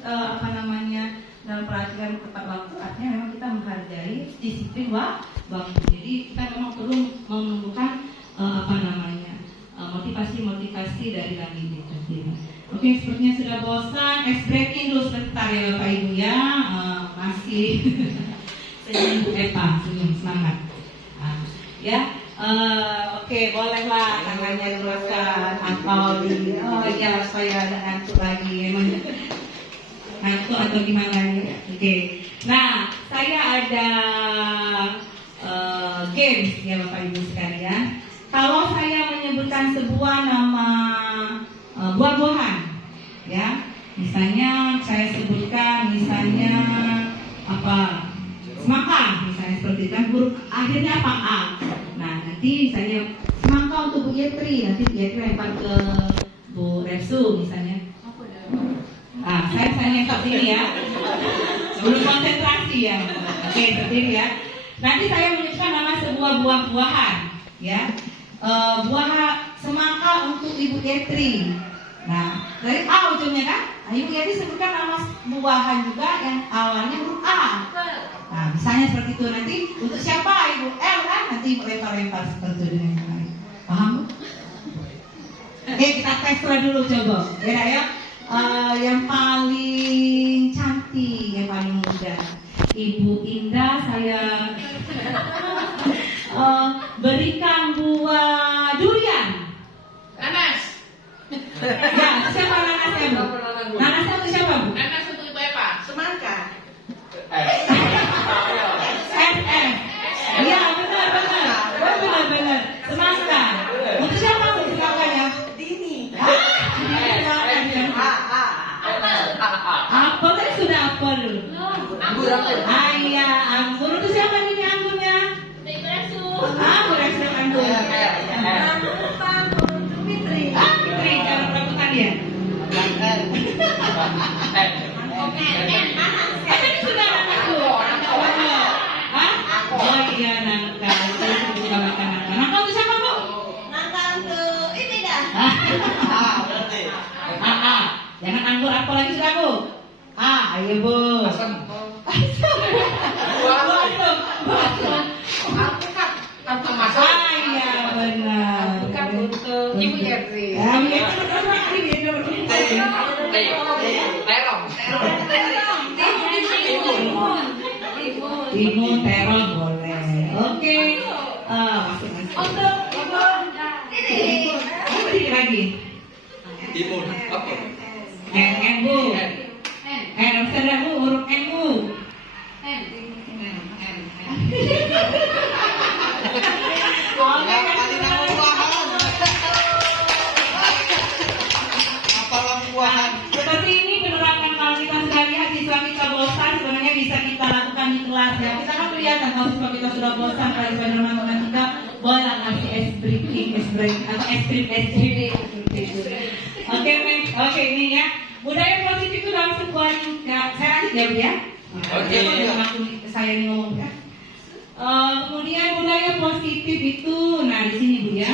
dalam pelatihan tepat waktu, artinya memang kita menghargai disiplin waktu. Jadi kita memang perlu menumbuhkan motivasi dari dalam diri kita sendiri. Oke, sepertinya sudah bosan. Ice breaking dulu sebentar ya Bapak Ibu ya. Masih senyum Bu Eva, senyum semangat. Ya, oke, bolehlah tangannya diletakkan atau di ya supaya ada ngantuk lagi. Emang ngantuk atau gimana ya? Oke. Nah, saya ada games ya Bapak Ibu sekalian. Kalau saya menyebutkan sebuah nama buah-buahan, ya, misalnya saya sebutkan misalnya apa, semangka, misalnya seperti itu, kan huruf akhirnya apa, A. Nah, nanti misalnya semangka untuk Bu Yetri, nanti Bu Yetri lempar ke Bu Refsu misalnya. Saya seperti ini ya, sebelum konsentrasi ya. Oke, seperti ini ya. Nanti saya menyebutkan nama sebuah buah-buahan, ya. Buah semangka untuk Ibu Yetri. Nah, dari A ujungnya kan? Nah, Ibu Yetri sebutkan nama buahan juga yang awalnya huruf A. Nah, misalnya seperti itu. Nanti untuk siapa Ibu L kan? Nanti Ibu lempar-lempar seperti itu dengan yang lain. Paham? Oke, kita tes dulu coba. Ya. Yang paling cantik, yang paling muda, Ibu Indah, saya berikan buah durian. Nanas. Ya, siapa nanasnya Bu? Nanasnya untuk siapa Bu? Nanas untuk Ibu Eva. Semangka. Iya, benar. Semangka. Untuk siapa Bu semangkanya? Dini. Apel kan sudah apel. Anggur. Iya, anggur itu siapa ini anggurnya? Ibu Refsu. Bu Refsu anggur. Fitri. Fitri, cara melakukan dia. Ini sudah anak tuh. Oh iya, nangka. Saya suka makan nangka. Nangka untuk siapa Bu? Nangka untuk ini dah. Jangan anggur, apa lagi sudah Bu? Ayo Bu. Asam. Iya benar. Bukan untuk Ibu Yetri. terong boleh. Oke. Masing-masing. Untuk ini. Sedikit lagi. Timun apa? N Bu. Sudah Bu, huruf N Bu. Oke, Kali nama buahan. Apalah buahan. seperti ini penerapan kalau kita sudah lihat siswa kita bosan sebenarnya bisa kita lakukan di kelas ya. Kita kan kelihatan kalau siswa kita sudah bosan kalau belajar matematika boleh kasih es break atau es krim. Oke ini ya. Budaya positif itu dalam sebuah lingkungan. Saya lanjut ya Bu ya. Oke. Saya ini ngomong ya. Kemudian budaya positif itu, nah di sini Bu ya.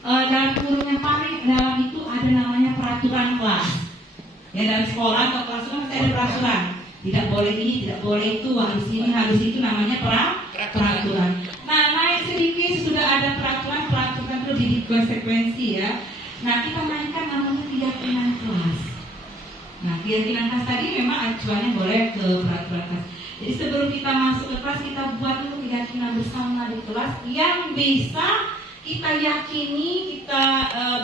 Dalam kurungnya Paris dalam itu ada namanya peraturan kelas. Ya dalam sekolah atau kelas itu ada peraturan. Tidak boleh ini, tidak boleh itu, harus ini, harus itu namanya peraturan. Nah naik sedikit sudah ada peraturan itu di konsekuensi ya. Nah kita mainkan namanya keyakinan kelas. Nah keyakinan kelas tadi memang acuannya boleh ke peraturan kelas. Jadi sebelum kita masuk ke kelas kita buat dulu keyakinan bersama di kelas yang bisa kita yakini kita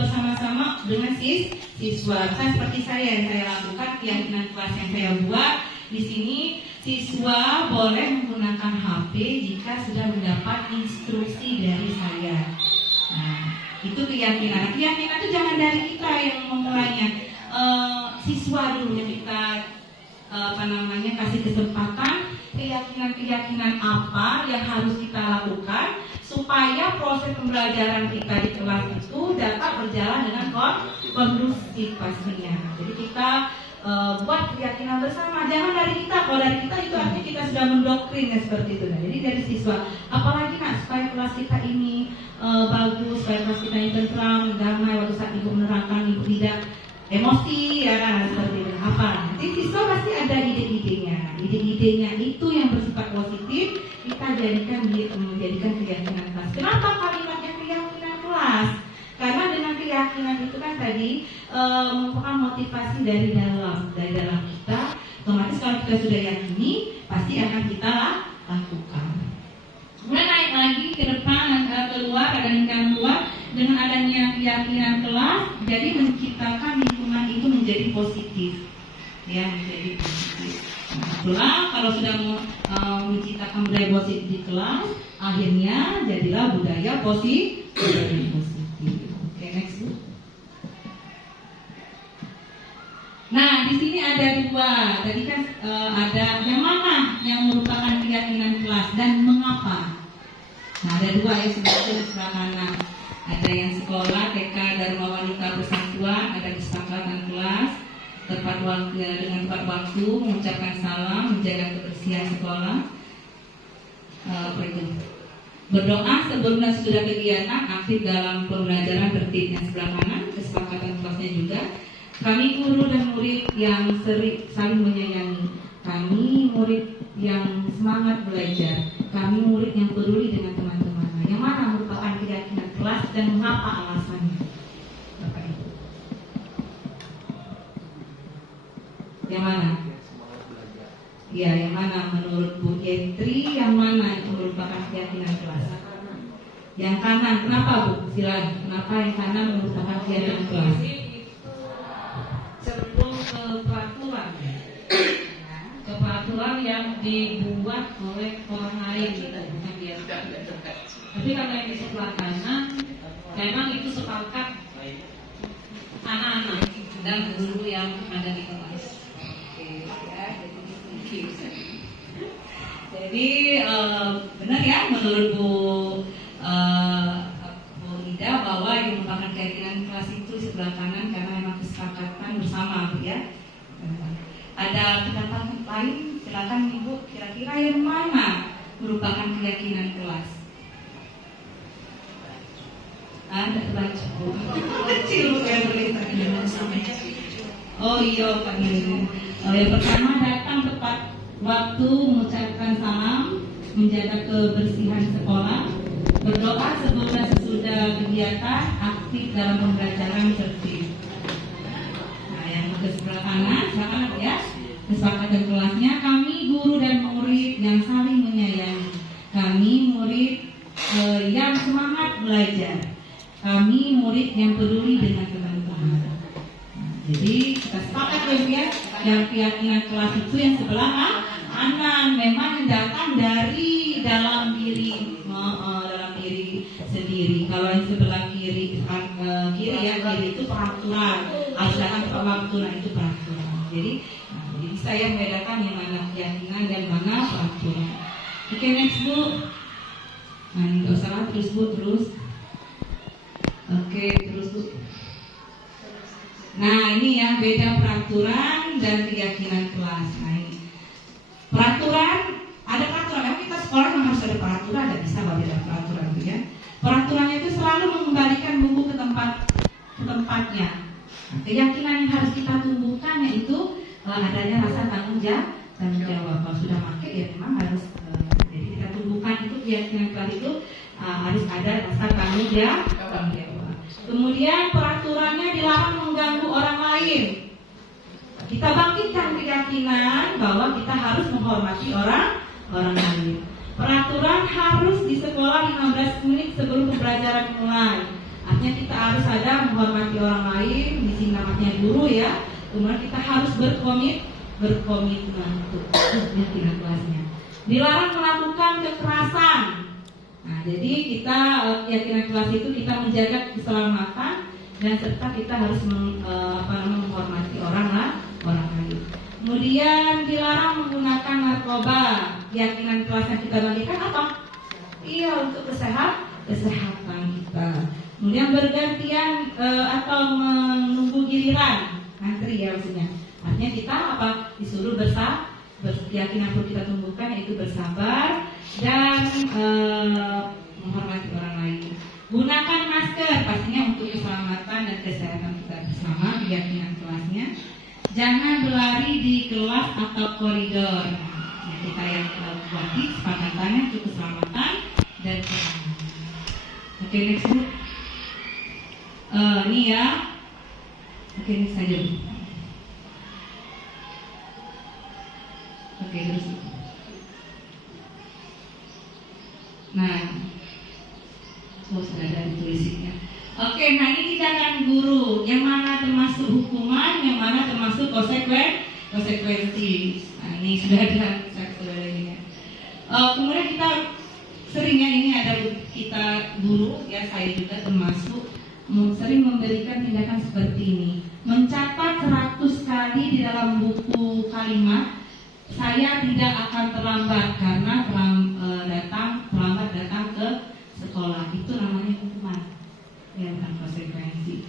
bersama-sama dengan siswa. Misalnya seperti saya yang saya lakukan keyakinan kelas yang saya buat di sini, siswa boleh menggunakan HP jika sudah mendapat instruksi dari saya. Nah, itu keyakinan. Keyakinan itu jangan dari kita yang memulainya. Siswa dulu yang kita kasih kesempatan keyakinan apa yang harus kita lakukan supaya proses pembelajaran kita di kelas itu dapat berjalan dengan kondusif pastinya. Jadi kita buat keyakinan bersama, jangan dari kita. Kalau dari kita itu artinya kita sudah mendoktrin ya seperti itu. Nah, jadi dari siswa, apalagi supaya kelas kita ini bagus, supaya kelas kita ini tentram, damai, waktu saat ibu menerangkan ibu tidak emosi ya kan seperti itu. Apa? Nanti siswa pasti ada ide-idenya. Ide-idenya itu yang bersifat positif kita menjadikan keyakinan kelas. Kenapa kalimatnya keyakinan kelas? Karena dengan keyakinan itu kan tadi merupakan motivasi dari dalam kita. Otomatis kalau kita sudah yakini pasti akan kita lakukan. Kemudian naik lagi ke depan keluar ada lingkaran luar dengan adanya keyakinan kelas, jadi menciptakan lingkungan itu menjadi positif, ya menjadi positif. Nah, kalau sudah menciptakan budaya positif di kelas, akhirnya jadilah budaya positif. Oke, next Bu. Nah, di sini ada dua. Tadi kan ada yang mana yang merupakan keyakinan kelas dan mengapa? Nah, ada dua ya sebelah kanan. Ada yang sekolah TK Dharma Wanita Persatuan, ada kesepakatan kelas, tepat waktu dengan tepat waktu, mengucapkan salam, menjaga kebersihan sekolah. Berdoa sebelum dan sesudah kegiatan, aktif dalam pembelajaran tertib. Yang sebelah kanan kesepakatan kelasnya juga. Kami guru dan murid yang saling menyayangi. Kami murid yang semangat belajar. Kami murid yang peduli dengan teman-teman. Yang mana merupakan keyakinan kelas dan mengapa alasannya? Bapak Ibu. Yang mana? Ya, yang mana menurut Bu Yentri? Yang mana itu merupakan keyakinan kelas? Yang kanan. Kenapa Bu? Silakan. Kenapa yang kanan merupakan keyakinan kelas? Sebelum ke peraturan, ke peraturan yang dibuat oleh orang lain gitu, bukan dia. Tapi kalau yang di sebelah kanan, memang itu sepakat anak-anak dan guru yang ada di kelas. Jadi benar ya menurut Bu Ida bahwa yang merupakan keyakinan kelas itu sebelah kanan karena memang kesepakatan bersama ya. Ada pendapat lain, silakan Ibu, kira-kira yang mana merupakan keyakinan kelas? Ada baca Bu. Kecil yang tulisannya sampai. Oh iya Pak Nini. Yang pertama datang tepat waktu, mengucapkan salam, menjaga kebersihan sekolah, berdoa sebelum dan sesudah kegiatan, aktif dalam pembelajaran tertib. Nah, yang ke sebelah kanan, silakan ya. Kesepakatan kelasnya, kami guru dan murid yang saling menyayangi. yang peduli dengan teman-teman. Jadi kita sepakat ya, yang keyakinan kelas itu yang sebelah kanan memang datang dari dalam diri sendiri. Kalau yang sebelah kiri itu peraturan, harus datang tepat waktu, nah itu peraturan. Jadi saya membedakan yang mana keyakinan dan mana peraturan. Oke, next Bu. Nah, nggak salah terus Bu, terus. Oke, terus Bu. Nah, ini yang beda peraturan dan keyakinan kelas. Nah, ini peraturan, ada peraturan. Memang kita sekolah memang harus ada peraturan, tidak bisa beda peraturan itu ya. Peraturannya itu selalu mengembalikan buku ke tempatnya. Nah, keyakinan yang harus kita tumbuhkan yaitu adanya rasa tanggung jawab. Kalau sudah pakai ya memang harus. Jadi kita tumbuhkan itu keyakinan kelas itu harus ada rasa tanggung jawab. Kemudian peraturannya dilarang mengganggu orang lain. Kita bangkitkan keyakinan bahwa kita harus menghormati orang lain. Peraturan harus di sekolah 15 menit sebelum pembelajaran mulai. Artinya kita harus ada menghormati orang lain, di sini namanya guru ya. Kemudian kita harus berkomitmen untuk keyakinan kelasnya. Dilarang melakukan kekerasan. Nah, jadi kita keyakinan kelas itu kita menjaga keselamatan dan serta kita harus menghormati orang lain. Kemudian dilarang menggunakan narkoba. Keyakinan kelas yang kita bagikan apa? Iya, untuk kesehatan kita. Kemudian bergantian atau menunggu giliran, antri ya maksudnya. Artinya kita apa? Disuruh keyakinan perlu kita tumbuhkan yaitu bersabar dan menghormati orang lain. Gunakan masker pastinya untuk keselamatan dan kesehatan kita bersama, keyakinan kelasnya. Jangan berlari di kelas atau koridor. Nah, kita yang buat kesepakatannya untuk keselamatan dan keamanan. Oke, next Bu. Ini ya. Oke, next saja Bu. Oke, terus. Nah, sudah ada ditulisnya. Oke, nah ini tindakan guru, yang mana termasuk hukuman, yang mana termasuk konsekuensi. Nah, ini sudah ada ini. Kemudian kita seringnya ini ada kita guru, ya saya juga termasuk sering memberikan tindakan seperti ini. Mencatat 100 kali di dalam buku kalimat. Saya tidak akan terlambat karena terlambat datang ke sekolah. Itu namanya hukuman, ya bukan konsekuensi.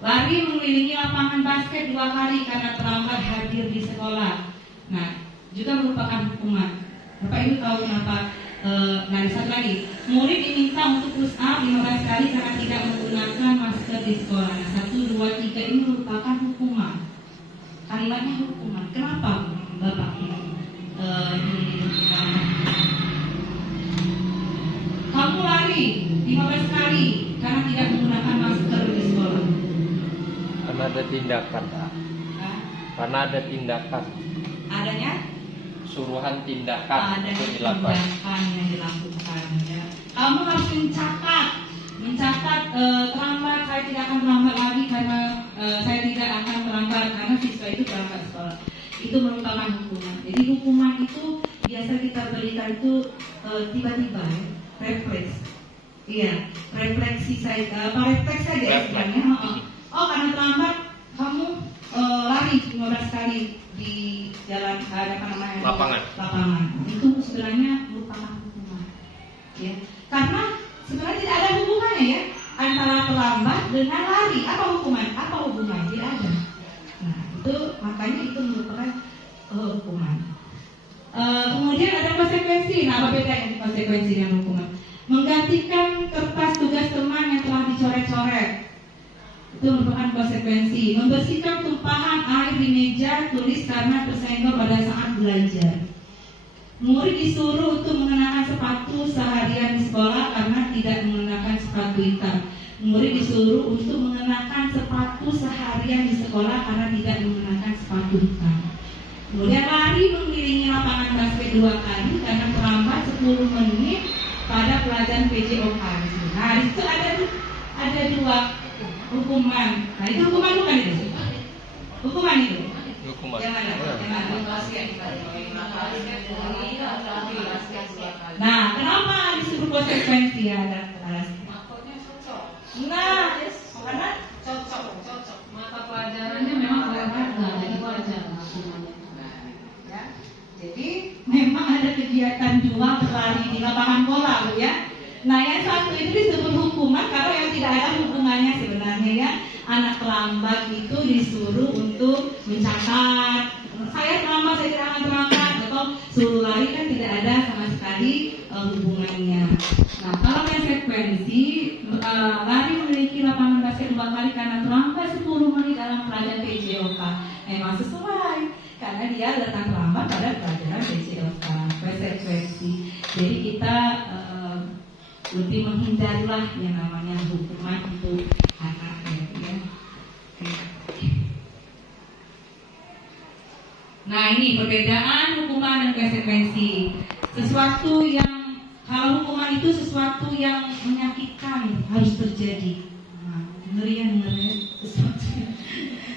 Lari mengelilingi lapangan basket 2 kali karena terlambat hadir di sekolah. Nah, juga merupakan hukuman. Bapak Ibu tahu kenapa? Satu lagi, murid diminta untuk push up 15 kali karena tidak menggunakan masker di sekolah. Nah, 1, 2, 3 ini merupakan hukuman. Kalimatnya hukuman. Kenapa? Bapak kamu lari 15 kali karena tidak menggunakan masker di sekolah. Karena ada tindakan. Karena ada tindakan. Adanya Suruhan tindakan ada yang dilakukan. tindakan yang dilakukan. Ya. Kamu harus mencatat terlambat. Saya tidak akan terlambat lagi karena saya tidak akan terlambat karena siswa itu terlambat sekolah. Itu merupakan hukuman. Jadi hukuman itu biasa kita berikan itu tiba-tiba ya, refleks. Iya, refleksi saya, refleks saja ya sebenarnya. Karena terlambat kamu lari 15 kali di jalan lapangan. Itu sebenarnya merupakan hukuman. Ya, karena sebenarnya tidak ada hubungannya ya antara terlambat dengan lari. Apa hukuman? Tidak ada. Nah, itu makanya itu merupakan hukuman. Kemudian ada konsekuensi. Nah, apa bedanya konsekuensi dengan hukuman? Menggantikan kertas tugas teman yang telah dicoret-coret. Itu merupakan konsekuensi. Membersihkan tumpahan air di meja tulis karena tersenggol pada saat belajar. Murid disuruh untuk mengenakan sepatu seharian di sekolah karena tidak mengenakan sepatu hitam. Murid disuruh untuk mengenakan sepatu seharian di sekolah karena tidak mengenakan sepatu hitam. Kemudian lari mengelilingi lapangan basket 2 kali karena terlambat 10 menit pada pelajaran PJOK. Nah, itu ada ada dua hukuman. Nah itu hukuman bukan itu? Hukuman itu? Hukuman. Yang mana? Ya. Yang mana? Nah, kenapa disuruh konsekuensi ada alasan? Nah, karena Mata pelajarannya memang olahraga, jadi wajar hukumannya. ya. Jadi memang ada kegiatan dua berlari di lapangan bola, Bu ya. Nah, yang satu itu disebut hukuman karena yang tidak ada hukumannya sebenarnya ya. Anak terlambat itu disuruh untuk mencatat. Saya terlambat, saya tidak akan terlambat, atau suruh lari kan tidak ada sama sekali hubungannya. Nah, kalau konsekuensi lari memiliki lapangan basket 2 kali karena terlambat 10 menit dalam pelajaran PJOK. Memang sesuai karena dia datang terlambat pada pelajaran PJOK. Konsekuensi. Jadi kita lebih menghindarilah yang namanya hukuman untuk anak ya. Nah ini perbedaan hukuman dan konsekuensi. Sesuatu yang kalau hukuman itu sesuatu yang menyakitkan harus terjadi. Nah, ngeri ya.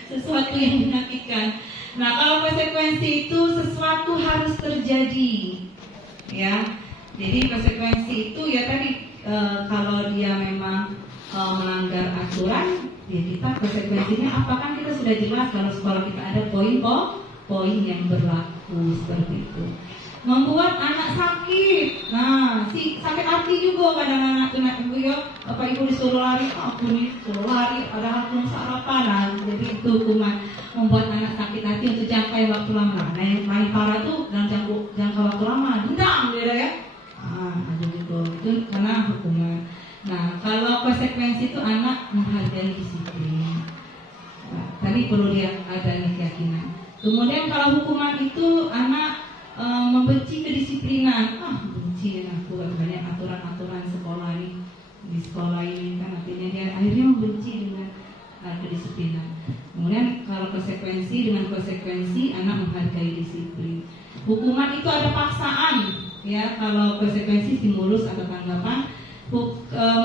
Sesuatu yang menyakitkan. Nah kalau konsekuensi itu sesuatu harus terjadi, ya. Jadi konsekuensi itu ya tadi kalau dia memang melanggar aturan, ya kita konsekuensinya apa kan kita sudah jelas kalau sekolah kita ada poin yang berlaku seperti itu. Membuat anak sakit, nah si sakit hati juga kadang anak kena ibu ya, bapak ibu disuruh lari, aku nih suruh lari, padahal belum sarapan, nah jadi itu hukuman membuat anak sakit hati untuk jangka waktu lama. Nah yang paling parah tuh dalam jangka waktu lama, dendam dia ya. Ada gitu, itu karena hukuman. Nah kalau konsekuensi itu anak menghargai disiplin. Nah, tadi perlu dia adanya keyakinan. Kemudian kalau hukuman itu anak membenci kedisiplinan, benci aku banyak aturan-aturan sekolah nih di sekolah ini kan artinya dia akhirnya membenci dengan kedisiplinan. Kemudian kalau konsekuensi dengan konsekuensi anak menghargai disiplin. Hukuman itu ada paksaan, ya kalau konsekuensi stimulus atau tanggapan.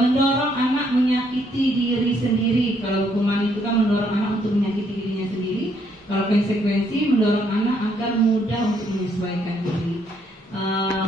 Mendorong anak menyakiti diri sendiri. Kalau hukuman itu kan mendorong anak untuk menyakiti dirinya sendiri. Kalau konsekuensi mendorong anak agar mudah untuk menyesuaikan diri.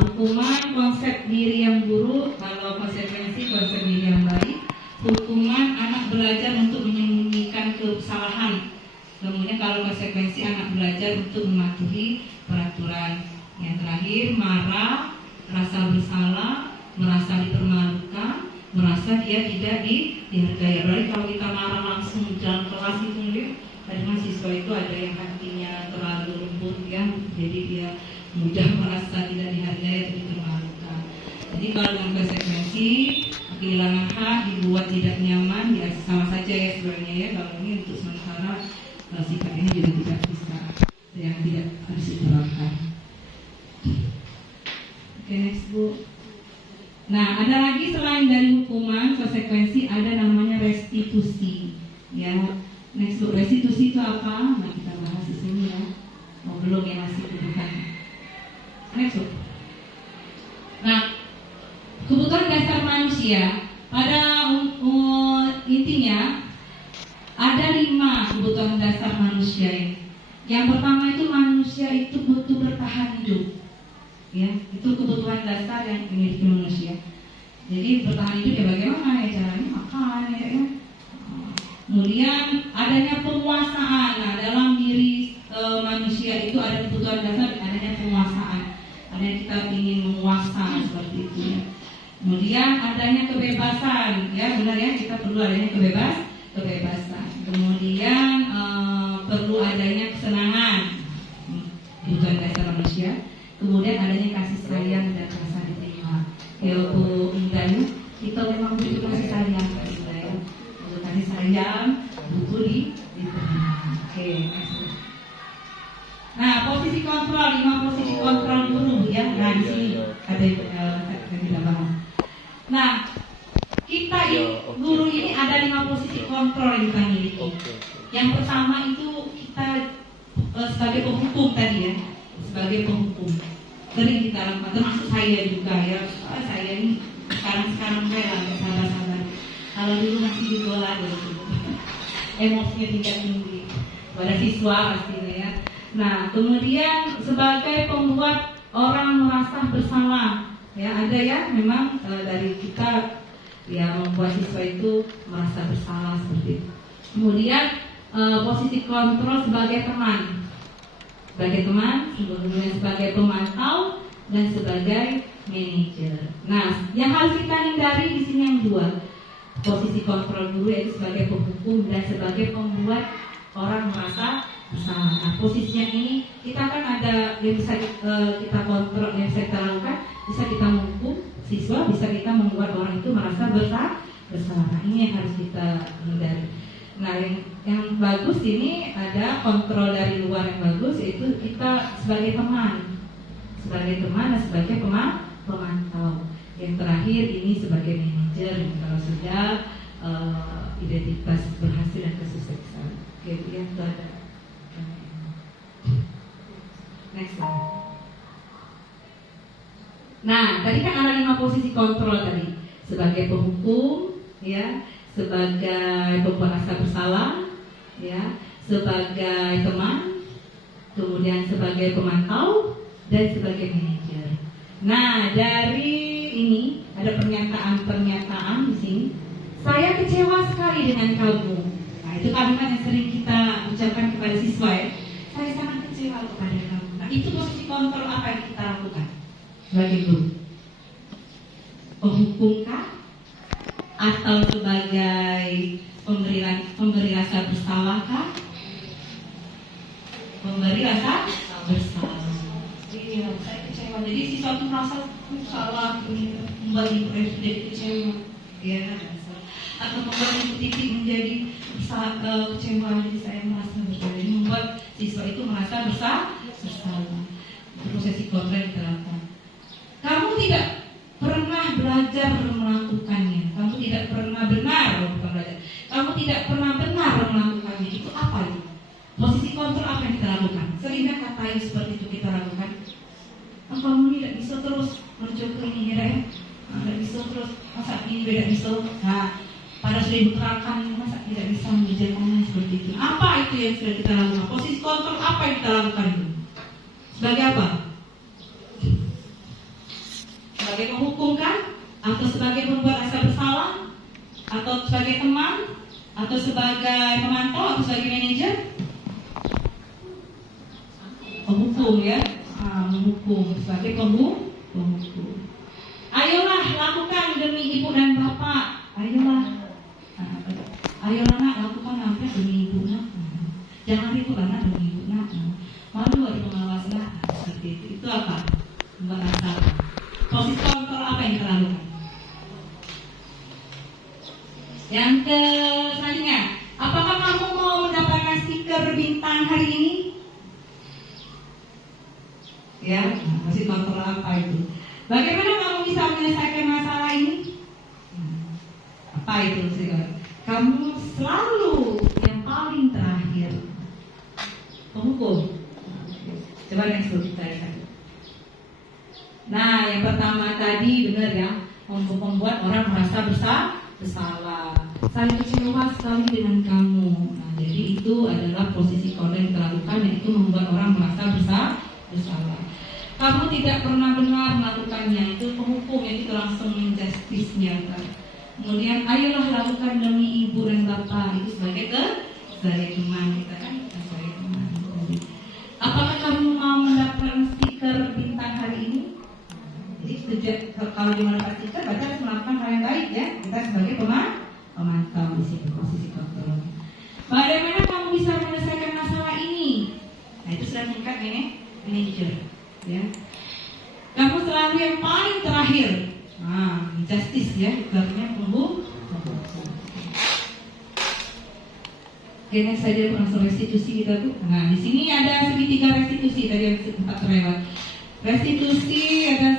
Hukuman konsep diri yang buruk, kalau konsekuensi konsep diri yang baik. Hukuman anak belajar untuk menyembunyikan kesalahan. Kemudian kalau konsekuensi anak belajar untuk mematuhi peraturan. Yang terakhir marah, rasa bersalah, merasa dipermalukan, merasa dia tidak dihargai. Berarti kalau kita marah langsung dalam kelas itu ya. Tadi mahasiswa itu ada yang hatinya terlalu lembut ya, jadi dia mudah merasa tidak dihargai atau dipermalukan. Jadi kalau dengan konsekuensi kehilangan hak, dibuat tidak nyaman, ya sama saja ya sebenarnya ya. Kalau ini untuk sementara sikap ini juga tidak bisa, yang tidak harus diterapkan. Oke, next Bu. Nah ada lagi selain dari hukuman konsekuensi ada namanya restitusi ya. Next Bu, restitusi itu apa? Nah kita bahas di sini ya. Oh belum ya, masih bukan. Next Bu. Nah kebutuhan dasar manusia pada intinya ada 5 kebutuhan dasar manusia ini. Yang pertama itu manusia itu butuh bertahan hidup. Ya, itu kebutuhan dasar yang dimiliki manusia. Jadi bertahan hidup ya bagaimana ya caranya makan ya. Kemudian adanya penguasaan. Nah, dalam diri manusia itu ada kebutuhan dasar adanya penguasaan. Adanya kita ingin menguasai seperti itu ya. Kemudian adanya kebebasan ya, benar ya, kita perlu adanya kebebasan. Kemudian perlu adanya kesenangan. Kebutuhan dasar manusia. Kemudian adanya kasih sayang dan rasa diterima. Ya Bu Indah, kita memang butuh kasih sayang, ya. Butuh kasih sayang, butuh diterima. Oke. Nah, posisi kontrol, 5 posisi kontrol guru ya. Nah di sini ada yang kita bahas. Nah, kita guru ini ada 5 posisi kontrol yang kita miliki. Yang pertama itu kita sebagai penghukum tadi ya. Sebagai penghukum sering kita lakukan, termasuk saya juga ya. Saya ini sekarang saya lah sabar-sabar Kalau dulu masih digolah dulu, emosinya tingkat tinggi pada siswa pastinya ya. Nah, kemudian sebagai pembuat orang merasa bersalah, ya ada ya memang dari kita ya membuat siswa itu merasa bersalah seperti itu. Kemudian posisi kontrol sebagai teman, kemudian sebagai pemantau dan sebagai manajer. Nah, yang harus kita hindari di sini yang dua, posisi kontrol dulu yaitu sebagai penghukum dan sebagai pembuat orang merasa bersalah. Nah, posisinya ini kita kan ada yang bisa kita kontrol, yang bisa kita lakukan, bisa kita menghukum siswa, bisa kita membuat orang itu merasa bersalah. Nah, ini yang harus kita hindari. Nah, yang bagus ini ada kontrol dari luar yang bagus, yaitu kita sebagai teman dan sebagai pemantau. Yang terakhir ini sebagai manajer kalau sudah identitas berhasil dan kesuksesan. Oke, yang itu ada. Next slide. Nah, tadi kan ada 5 posisi kontrol tadi, sebagai penghukum, ya, sebagai pembuat rasa bersalah, ya, sebagai teman, kemudian sebagai pemantau dan sebagai manajer. Nah, dari ini ada pernyataan di sini. Saya kecewa sekali dengan kamu. Nah, itu kalimat yang sering kita ucapkan kepada siswa ya. Saya sangat kecewa kepada kamu. Nah, itu posisi kontrol apa yang kita lakukan sebagai guru? Menghukumkah? Atau sebagai pemberi rasa bersalahkah? Memberi rasa bersalah. Iya, saya kecewa. Jadi siswa itu merasa salah, membuat ibu jadi kecewa, ya. Atau membuat ibu titik menjadi kecewa, jadi saya merasa bersalah. Jadi membuat siswa itu merasa bersalah. Prosesi kontrol diterapkan. Kamu tidak pernah belajar melakukannya. Kamu tidak pernah benar melakukan belajar. Kamu tidak pernah benar melakukannya. Itu apa itu? Posisi kontrol apa yang kita lakukan? Seringkali kata yang seperti itu kita lakukan. Kamu tidak bisa terus mencoba ini ya, tidak bisa terus masa ini tidak bisa. Nah, pada sudah diterangkan masa tidak bisa mengerjakannya seperti itu. Apa itu yang sudah kita lakukan? Posisi kontrol apa yang kita lakukan itu? Sebagai apa? Sebagai menghukumkan, atau sebagai membuat rasa bersalah, atau sebagai teman, atau sebagai pemantau, atau sebagai manajer? Penghukum ya, menghukum sebagai penghukum. Ayolah lakukan demi ibu dan bapak. Ayolah nak lakukan apa demi ibu nak. Jangan ribut anak demi ibu nak. Malu ada pengawas lah seperti itu. Itu apa? Membuat rasa. Posisi kontrol apa yang kita lakukan? Yang selanjutnya, apakah kamu mau mendapatkan stiker bintang hari ini? Ya, posisi kontrol apa itu? Bagaimana kamu bisa menyelesaikan masalah ini? Apa itu sih? Kamu selalu yang paling terakhir. Penghukum. Coba next kita lihat. Nah, yang pertama tadi benar ya, membuat orang merasa bersalah. Saya kecewa sekali dengan kamu. Nah, jadi itu adalah posisi kontrol yang kita lakukan, yaitu membuat orang merasa bersalah. Kamu tidak pernah benar melakukannya, itu penghukum, itu langsung menjustisnya kan. Kemudian ayolah lakukan demi ibu dan bapak, itu sebagai teman kita kan, sebagai teman. Apakah kamu mau mendapatkan stiker bintang hari ini? Jadi kalau dimana stiker, berarti harus melakukan hal yang baik ya. Kita sebagai pemantau di situ posisi kontrol. Bagaimana kamu bisa menyelesaikan masalah ini? Nah, itu sudah tingkat manajer. Ya. Kamu selalu yang paling terakhir. Nah, justice ya, artinya penghukum. Oke, next saja langsung restitusi kita tuh. Nah, di sini ada segitiga restitusi tadi yang sempat terlewat. Restitusi ada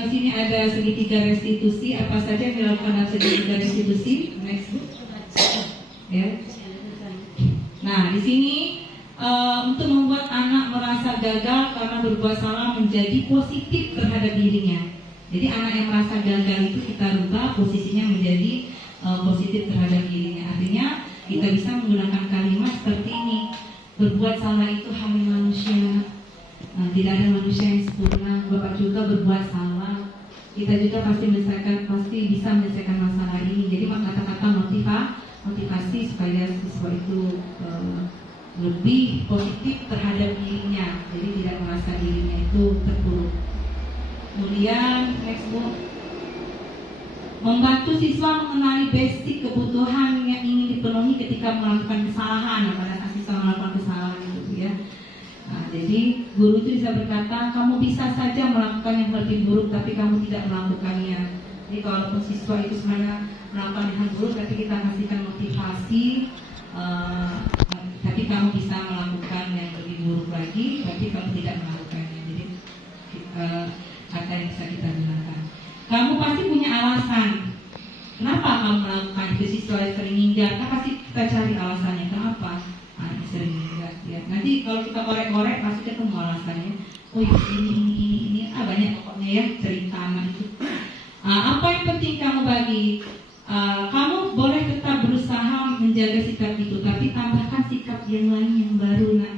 di sini ada segitiga restitusi. Apa saja yang dilakukan dalam segitiga restitusi? Next. Ya. Nah, di sini untuk membuat anak merasa gagal karena berbuat salah menjadi positif terhadap dirinya. Jadi anak yang merasa gagal itu kita rubah posisinya menjadi positif terhadap dirinya. Artinya kita bisa menggunakan kalimat seperti ini, berbuat salah itu hal manusia, tidak ada manusia yang sempurna. Bapak juga berbuat salah, kita juga pasti bisa menyelesaikan masalah ini. Jadi kata-kata motivasi supaya siswa itu lebih positif terhadap dirinya, jadi tidak merasa dirinya itu terpuruk. Kemudian next book, membantu siswa mengenali basic kebutuhan yang ingin dipenuhi ketika melakukan kesalahan. Pada saat siswa melakukan kesalahan itu ya. Nah, jadi guru itu bisa berkata, kamu bisa saja melakukan yang lebih buruk, tapi kamu tidak melakukannya. Jadi kalau siswa itu sebenarnya melakukan yang buruk, tapi kita kasihkan motivasi, tapi kamu bisa melakukan yang lebih buruk lagi, tapi kamu tidak melakukannya. Jadi kata yang bisa kita gunakan. Kamu pasti punya alasan kenapa kamu melakukan itu. Siswa sering minggat, kan pasti kita cari alasannya kenapa sering minggat ya. Nanti kalau kita korek-korek pasti ketemu alasannya. Oh ya ini banyak pokoknya ya cerita anak itu. Apa yang penting kamu bagi? Kamu boleh tetap berusaha menjaga sikap itu, tapi tambahkan sikap yang lain yang baru. Nah,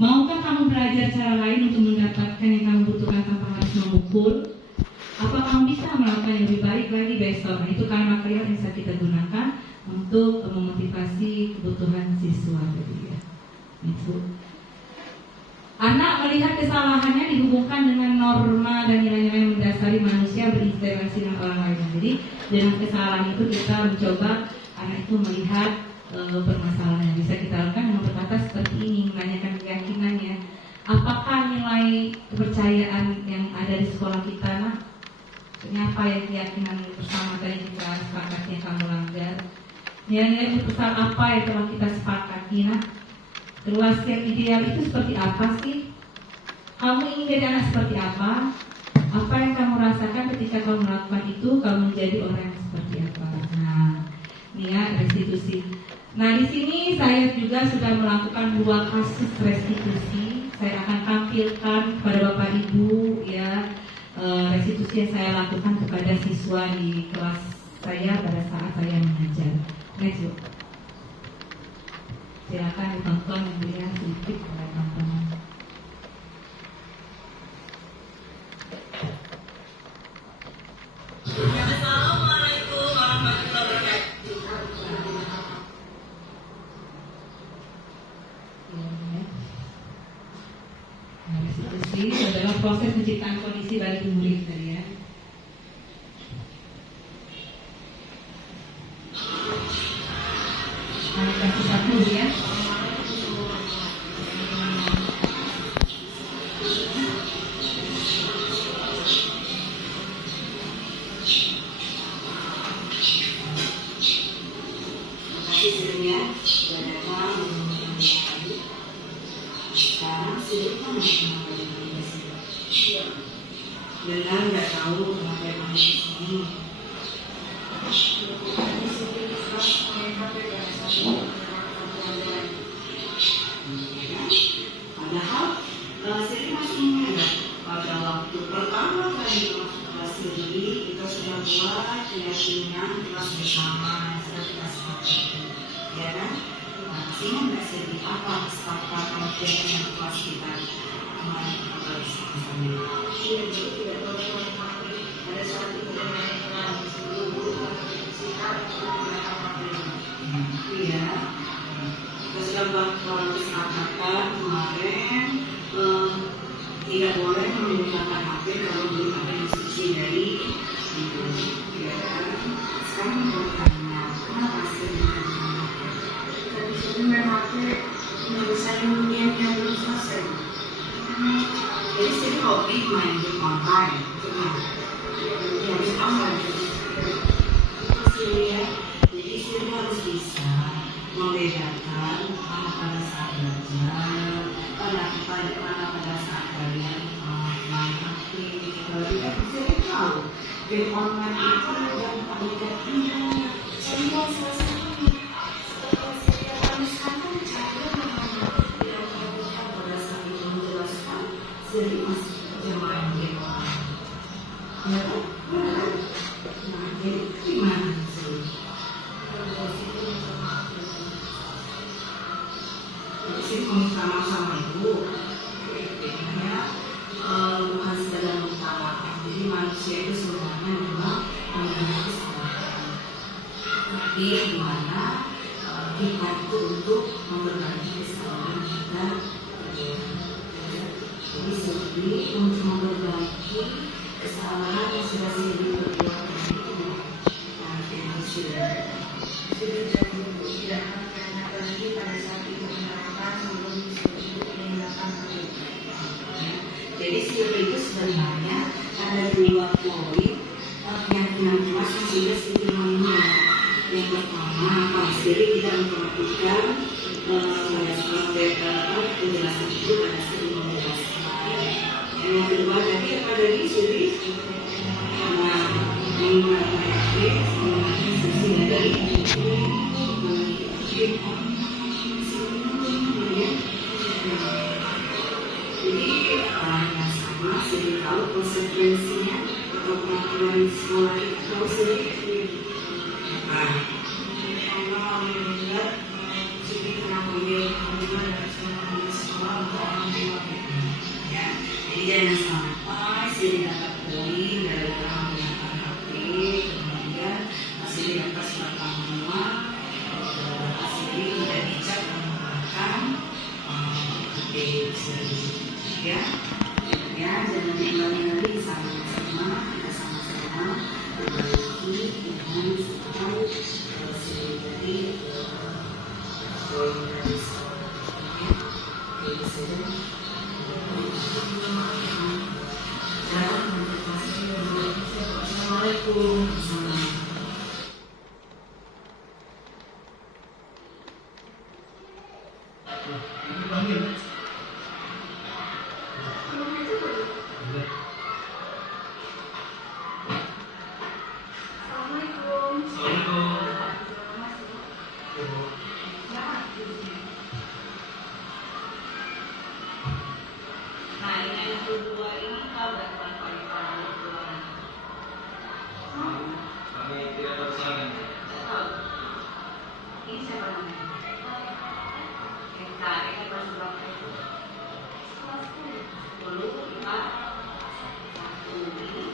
maukah kamu belajar cara lain untuk mendapatkan yang kamu butuhkan tanpa harus memukul? Apa kamu bisa melakukan yang lebih baik lagi besok? Nah, itu kalimat-kalimat yang bisa kita gunakan untuk memotivasi kebutuhan siswa tadi ya. Itu. Anak melihat kesalahannya dihubungkan dengan norma dan nilai-nilai yang mendasari manusia berinteraksi dengan orang lain. Jadi dengan kesalahan itu kita mencoba anak itu melihat permasalahan yang bisa kita lakukan dengan berkata seperti ini, menanyakan keyakinannya. Apakah nilai kepercayaan yang ada di sekolah kita, nak? Apa yang keyakinan bersama tadi kita sepakati yang kamu langgar? Nilai-nilai besar apa yang telah kita sepakati, nak? Terus yang ideal itu seperti apa sih? Kamu ingin jadi anak seperti apa? Apa yang kamu rasakan ketika kamu melakukan itu? Kamu menjadi orang yang seperti apa? Nah, ini ya restitusi. Nah, di sini saya juga sudah melakukan 2 kasus restitusi. Saya akan tampilkan kepada Bapak Ibu ya restitusi yang saya lakukan kepada siswa di kelas saya pada saat saya mengajar. Next, yuk. Silakan ditonton yang beliau sedikit oleh teman-teman. Assalamualaikum warahmatullahi wabarakatuh. Restitusi adalah proses menciptakan kondisi bagi murid tadi ya. Kasus 1 ya. Benar nggak tahu kenapa emang di sini. Padahal sering masih ingat pada waktu pertama kali masuk kelas sendiri kita sudah buat keyakinan kelas bersama kita seperti ya kan? Ingat nggak sih apa kesepakatan keyakinan kelas kita kemarin kita bersama? Pada saat itu iya, kita sudah kesepakatan kemarin tidak boleh menggunakan HP kalau belum ada instruksi dari ibu. Ya, sekarang bertanya, kenapa sih menggunakan HP? Tapi sebenarnya HP menyelesaikan dunia yang belum selesai. Jadi sering hobi main game online, harus online. Jadi sering harus bisa membedakan mana pada saat belajar, mana pada saat kalian main HP. Tidak sering tahu game online itu dan aplikasinya sehingga selesai. Jadi masih jemaah game online. Ya, nah, jadi gimana? sama-sama itu ya, bukan sekedar mengutamakan. Jadi manusia itu sebenarnya memang memiliki kesabaran. Tapi di mana kita itu untuk memperbaiki kesalahan kita. Jadi seperti untuk memperbaiki kesalahan yang sudah sering berbuat itu sudah jadi tidak karena lagi pada saat itu menerapkan sebelum disebut tindakan kebaikan. Jadi sihir itu sebenarnya ada 2 poin yang jelas yang sudah sihir mengenal. Yang pertama, pasti kita memperhatikan pada saat penjelasan itu pada saat menjelaskan. Yang kedua tadi apa dari sihir? Memperhatikan sisi dari jadi yang sama sering tahu konsekuensinya atau peraturan di sekolah itu tahu sendiri. Kalau melihat jadi kenapa dia hubungan dengan sekolah untuk orang tua ya, jadi jangan sampai sering dapat poin dari orang menggunakan HP, kemudian masih dapat surat pengumuman, masih tidak bijak menggunakan HP sendiri ya. Ya, jangan diulangi lagi sama-sama, kita sama-sama berbagi dengan soal sendiri dari Assalamualaikum. Nah, yang kedua ini tahu nggak teman-teman kedua? Kami tidak bersama. Tahu. Ini siapa namanya? Yang tadi kan pas surat itu. Dulu kita satu ini.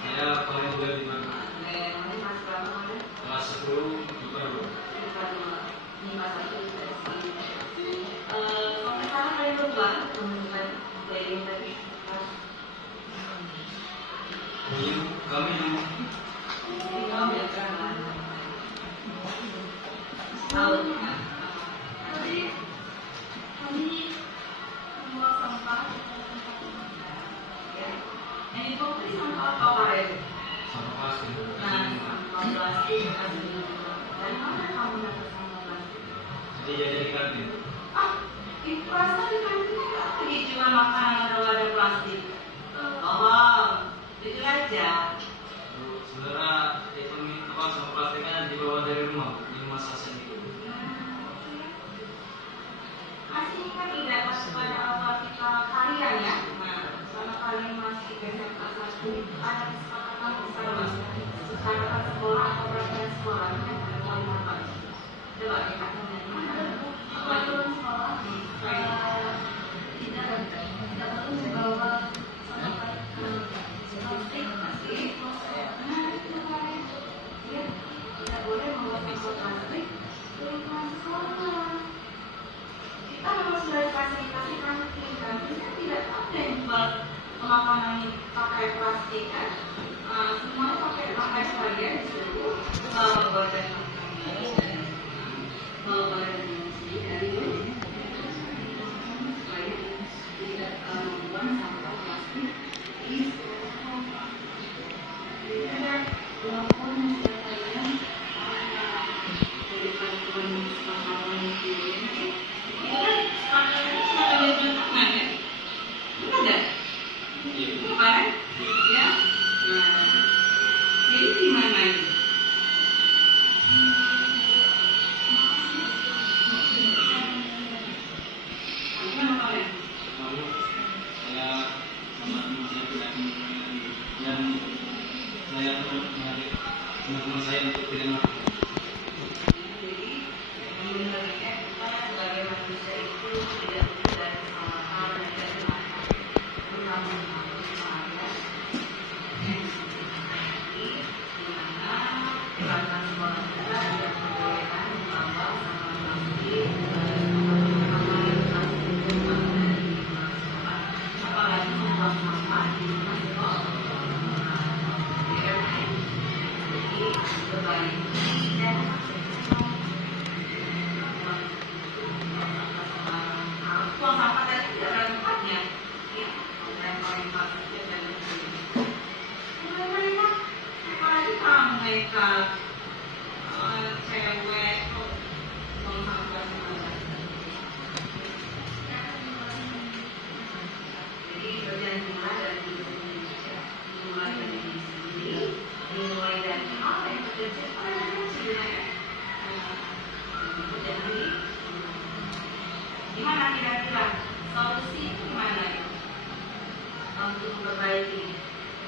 Saya paling muda di mana? Ini mas berapa mana? Kelas 10 juga dulu. Ini mas satu kalau sekarang kalian berdua menunjukkan playing tadi. Kami yang Ini kamu yang berapa? Tahu kan? Jadi kami membuat sampah. Ya. Yang itu tadi sampah apa ya? sama kelas itu. Nah, sampah plastik asli. Dan mana kamu dapat sampah plastik? Jadi di kantin. Itu rasa di kantin nggak dijual makanan atau ada plastik. Oh, itu aja. Sebenarnya itu sama plastiknya dibawa dari rumah sasen itu. Asli kan tidak masuk pada awal kita kalian ya. Nah, selama kalian masih SMA 1 ada kesepakatan bersama secara sekolah atau peraturan sekolah kan ada poin apa? Coba kita dari mana? Peraturan sekolah tidak perlu dibawa plastik. Nah, itu kan ya tidak boleh membawa plastik ke lingkungan sekolah. Kita memang sudah difasilitasi kantin kan tidak ada yang jual makanan pakai plastik kan. Semuanya pakai saja disuruh bawa badan sendiri supaya tidak membuang sampah plastik di sekolah. Jadi ada 2 poin yang sudah kalian dari peraturan kesepakatan ini. Itu kan sepakatan itu sudah ada tangan ya? Benar nggak? Itu kan? Ya? Nah, jadi gimana ini? Gimana kalian? Lalu saya sama teman saya tidak yang saya menarik teman-teman saya untuk tidak melakukan. Jadi sebenarnya kita sebagai manusia itu ini dan buang sampah tadi tidak ada tempatnya, ya, dan mereka dan mereka apalagi kamu mereka cewek buang sampah semua. Jadi bagian dimulai dari diri sendiri, dimulai dari diri sendiri, dimulai dari hal yang terjadi pada sebenarnya terjadi. Gimana kira-kira solusi itu gimana ya? Untuk memperbaiki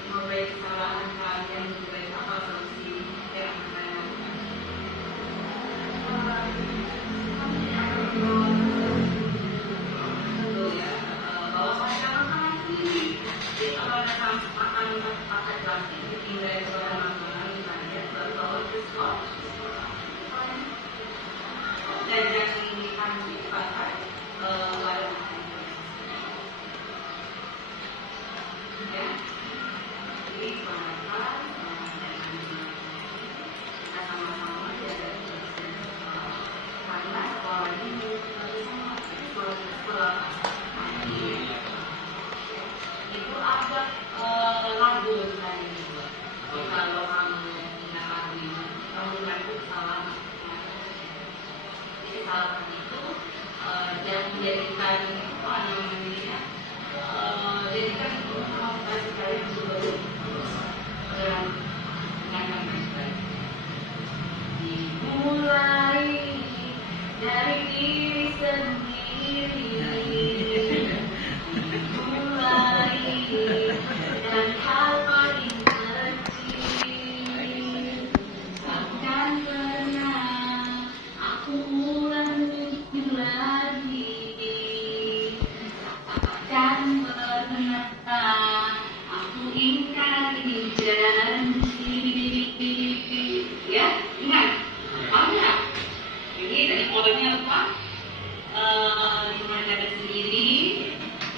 kesalahan kalian, memperbaiki apa solusi yang akan kalian lakukan? Tentu ya, bawa tangan kiri. Jadi kalau ada makan pakai plastik, dipindah ke dalam makanan, misalnya bawa ke sekolah. Dan jangan ingin dipakai pada ya, jadi pelan-pelan kita sama-sama jaga karena sekolah ini sekolah itu ada lagu sebenarnya juga. Kalau kamu ingat lagu ini, kamu lagu salah. Jadi salah itu yang menjadikan apa namanya, jadikan motivasi kalian juga dengan baik. Dimulai dari diri sendiri, dimulai dari hal paling kecil. Takkan pernah aku ulang lagi, takkan pernah aku ingkari janji. Ya, ingat, ya. Ini dari poinnya apa? Dimulai dari sendiri,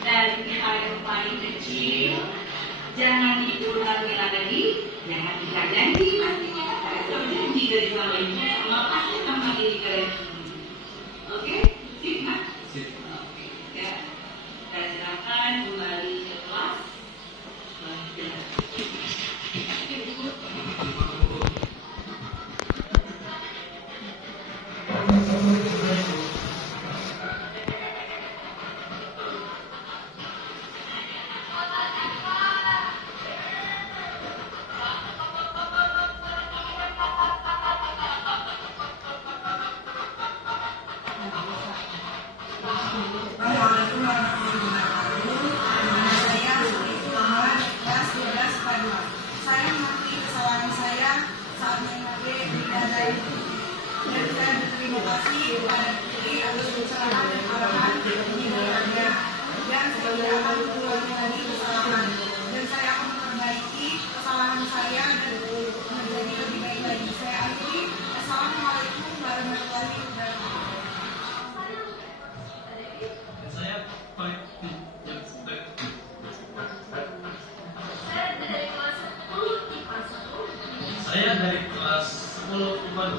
dari hal yang paling kecil, jangan diulangi lagi, jangan tidak janji pastinya, kalau janji dari selama ini sama pasti sama diri kalian. Oke, sip kan? Sip. Oke, ya. Dan silakan kembali ke kelas. Assalamualaikum warahmatullahi wabarakatuh. Saya Suri Muhammad, kelas 12 IPA 2. Saya mengakui kesalahan saya saat mengambil bidadari dan saya berterima kasih kepada Putri atas usaha dan arahan pendidikannya. Dan saya tidak akan mengulangi lagi kesalahan. Dan saya akan memperbaiki kesalahan saya dan menjadi lebih baik lagi. Saya akhiri. Assalamualaikum warahmatullahi wabarakatuh. Saya dari kelas 10 IPA 2.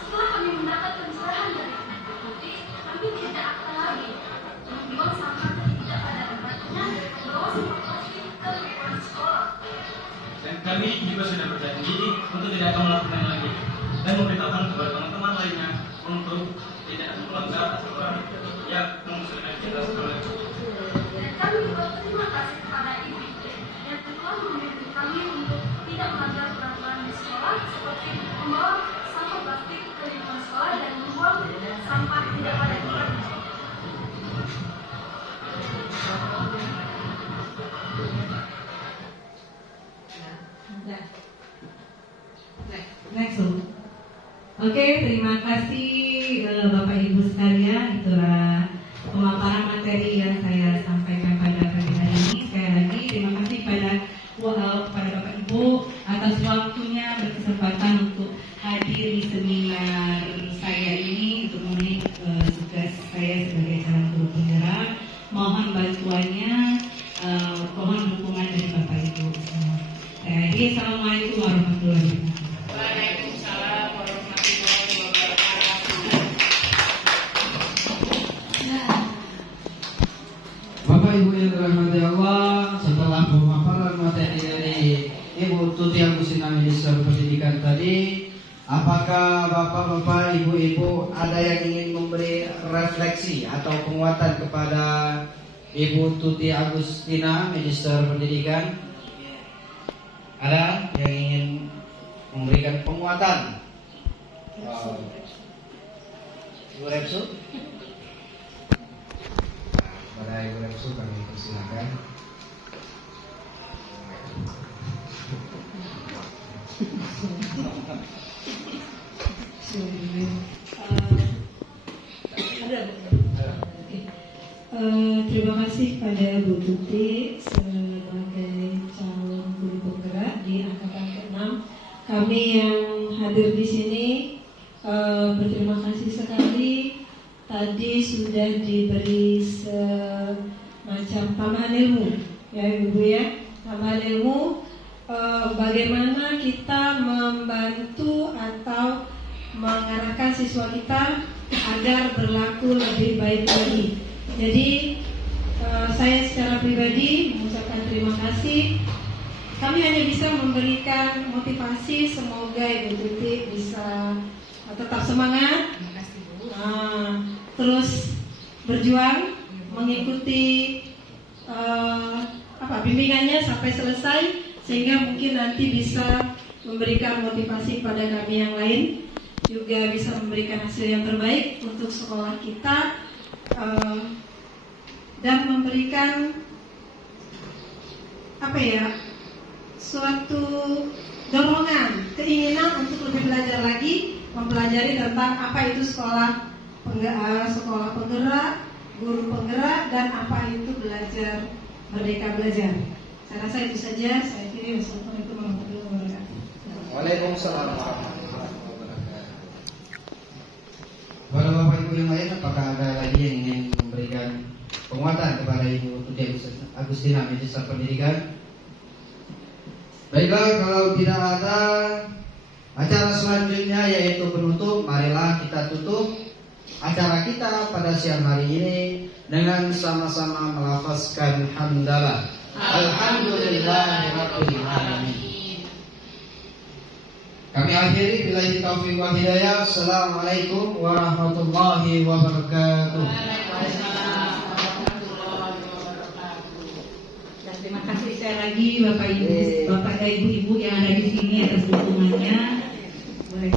Setelah kami mendapat pencerahan dari Ibu Putri, kami tidak akan lagi membuang sampah tidak pada tempatnya, membawa sampah plastik ke lingkungan sekolah. Dan kami juga sudah berjanji untuk tidak akan melakukan lagi dan memberitahukan kepada teman-teman lainnya untuk tidak melanggar aturan yang sudah kita sepakati. Dan kami juga terima kasih kepada Ibu Putri yang telah membimbing kami untuk tidak melanggar peraturan di sekolah seperti membawa sampah plastik ke lingkungan sekolah dan membuang sampah tidak pada tempatnya. Next. Oke, terima kasih Bapak Ibu sekalian. Itulah pemaparan materi yang saya sampaikan pada pagi hari ini. Sekali lagi terima kasih pada Bapak Ibu atas waktunya berkesempatan untuk hadir di seminar saya ini untuk memenuhi tugas saya sebagai calon guru penggerak. Mohon bantuannya, mohon dukungan dari Bapak Ibu semua. Assalamualaikum warahmatullahi wabarakatuh. Tuti Agustina Minister Pendidikan tadi, apakah Bapak-bapak, Ibu-ibu ada yang ingin memberi refleksi atau penguatan kepada Ibu Tuti Agustina Minister Pendidikan? Ada yang ingin memberikan penguatan? Ibu Repsu? Pada Ibu Repsu kami persilakan. Terima kasih pada Bu Tuti sebagai calon guru penggerak di angkatan ke-6. Kami yang hadir di sini berterima kasih sekali. Tadi sudah diberi semacam tambahan ilmu, ya Ibu ya, tambahan ilmu. Bagaimana kita membantu atau mengarahkan siswa kita agar berlaku lebih baik lagi. Jadi saya secara pribadi mengucapkan terima kasih. Kami hanya bisa memberikan motivasi, semoga Ibu Tuti bisa tetap semangat, terus berjuang mengikuti bimbingannya sampai selesai, sehingga mungkin nanti bisa memberikan motivasi pada kami yang lain, juga bisa memberikan hasil yang terbaik untuk sekolah kita, dan memberikan suatu dorongan, keinginan untuk lebih belajar lagi, mempelajari tentang apa itu sekolah penggerak, guru penggerak, dan apa itu belajar merdeka belajar. Saya rasa itu saja. Saya kira Wassalamualaikum warahmatullahi wabarakatuh. Waalaikumsalam warahmatullahi wabarakatuh. Kepada Bapak Ibu yang lain, apakah ada lagi yang ingin memberikan penguatan kepada Ibu Tuti Agustina Minister Pendidikan? Baiklah, kalau tidak ada, acara selanjutnya yaitu penutup. Marilah kita tutup acara kita pada siang hari ini dengan sama-sama melafazkan hamdalah. Alhamdulillahirabbil alamin. Kami akhiri billahi taufiq wal hidayah. Assalamualaikum warahmatullahi wabarakatuh. Dan terima kasih sekali lagi Bapak Ibu dan Ibu-ibu yang ada di sini atas dukungannya. Boleh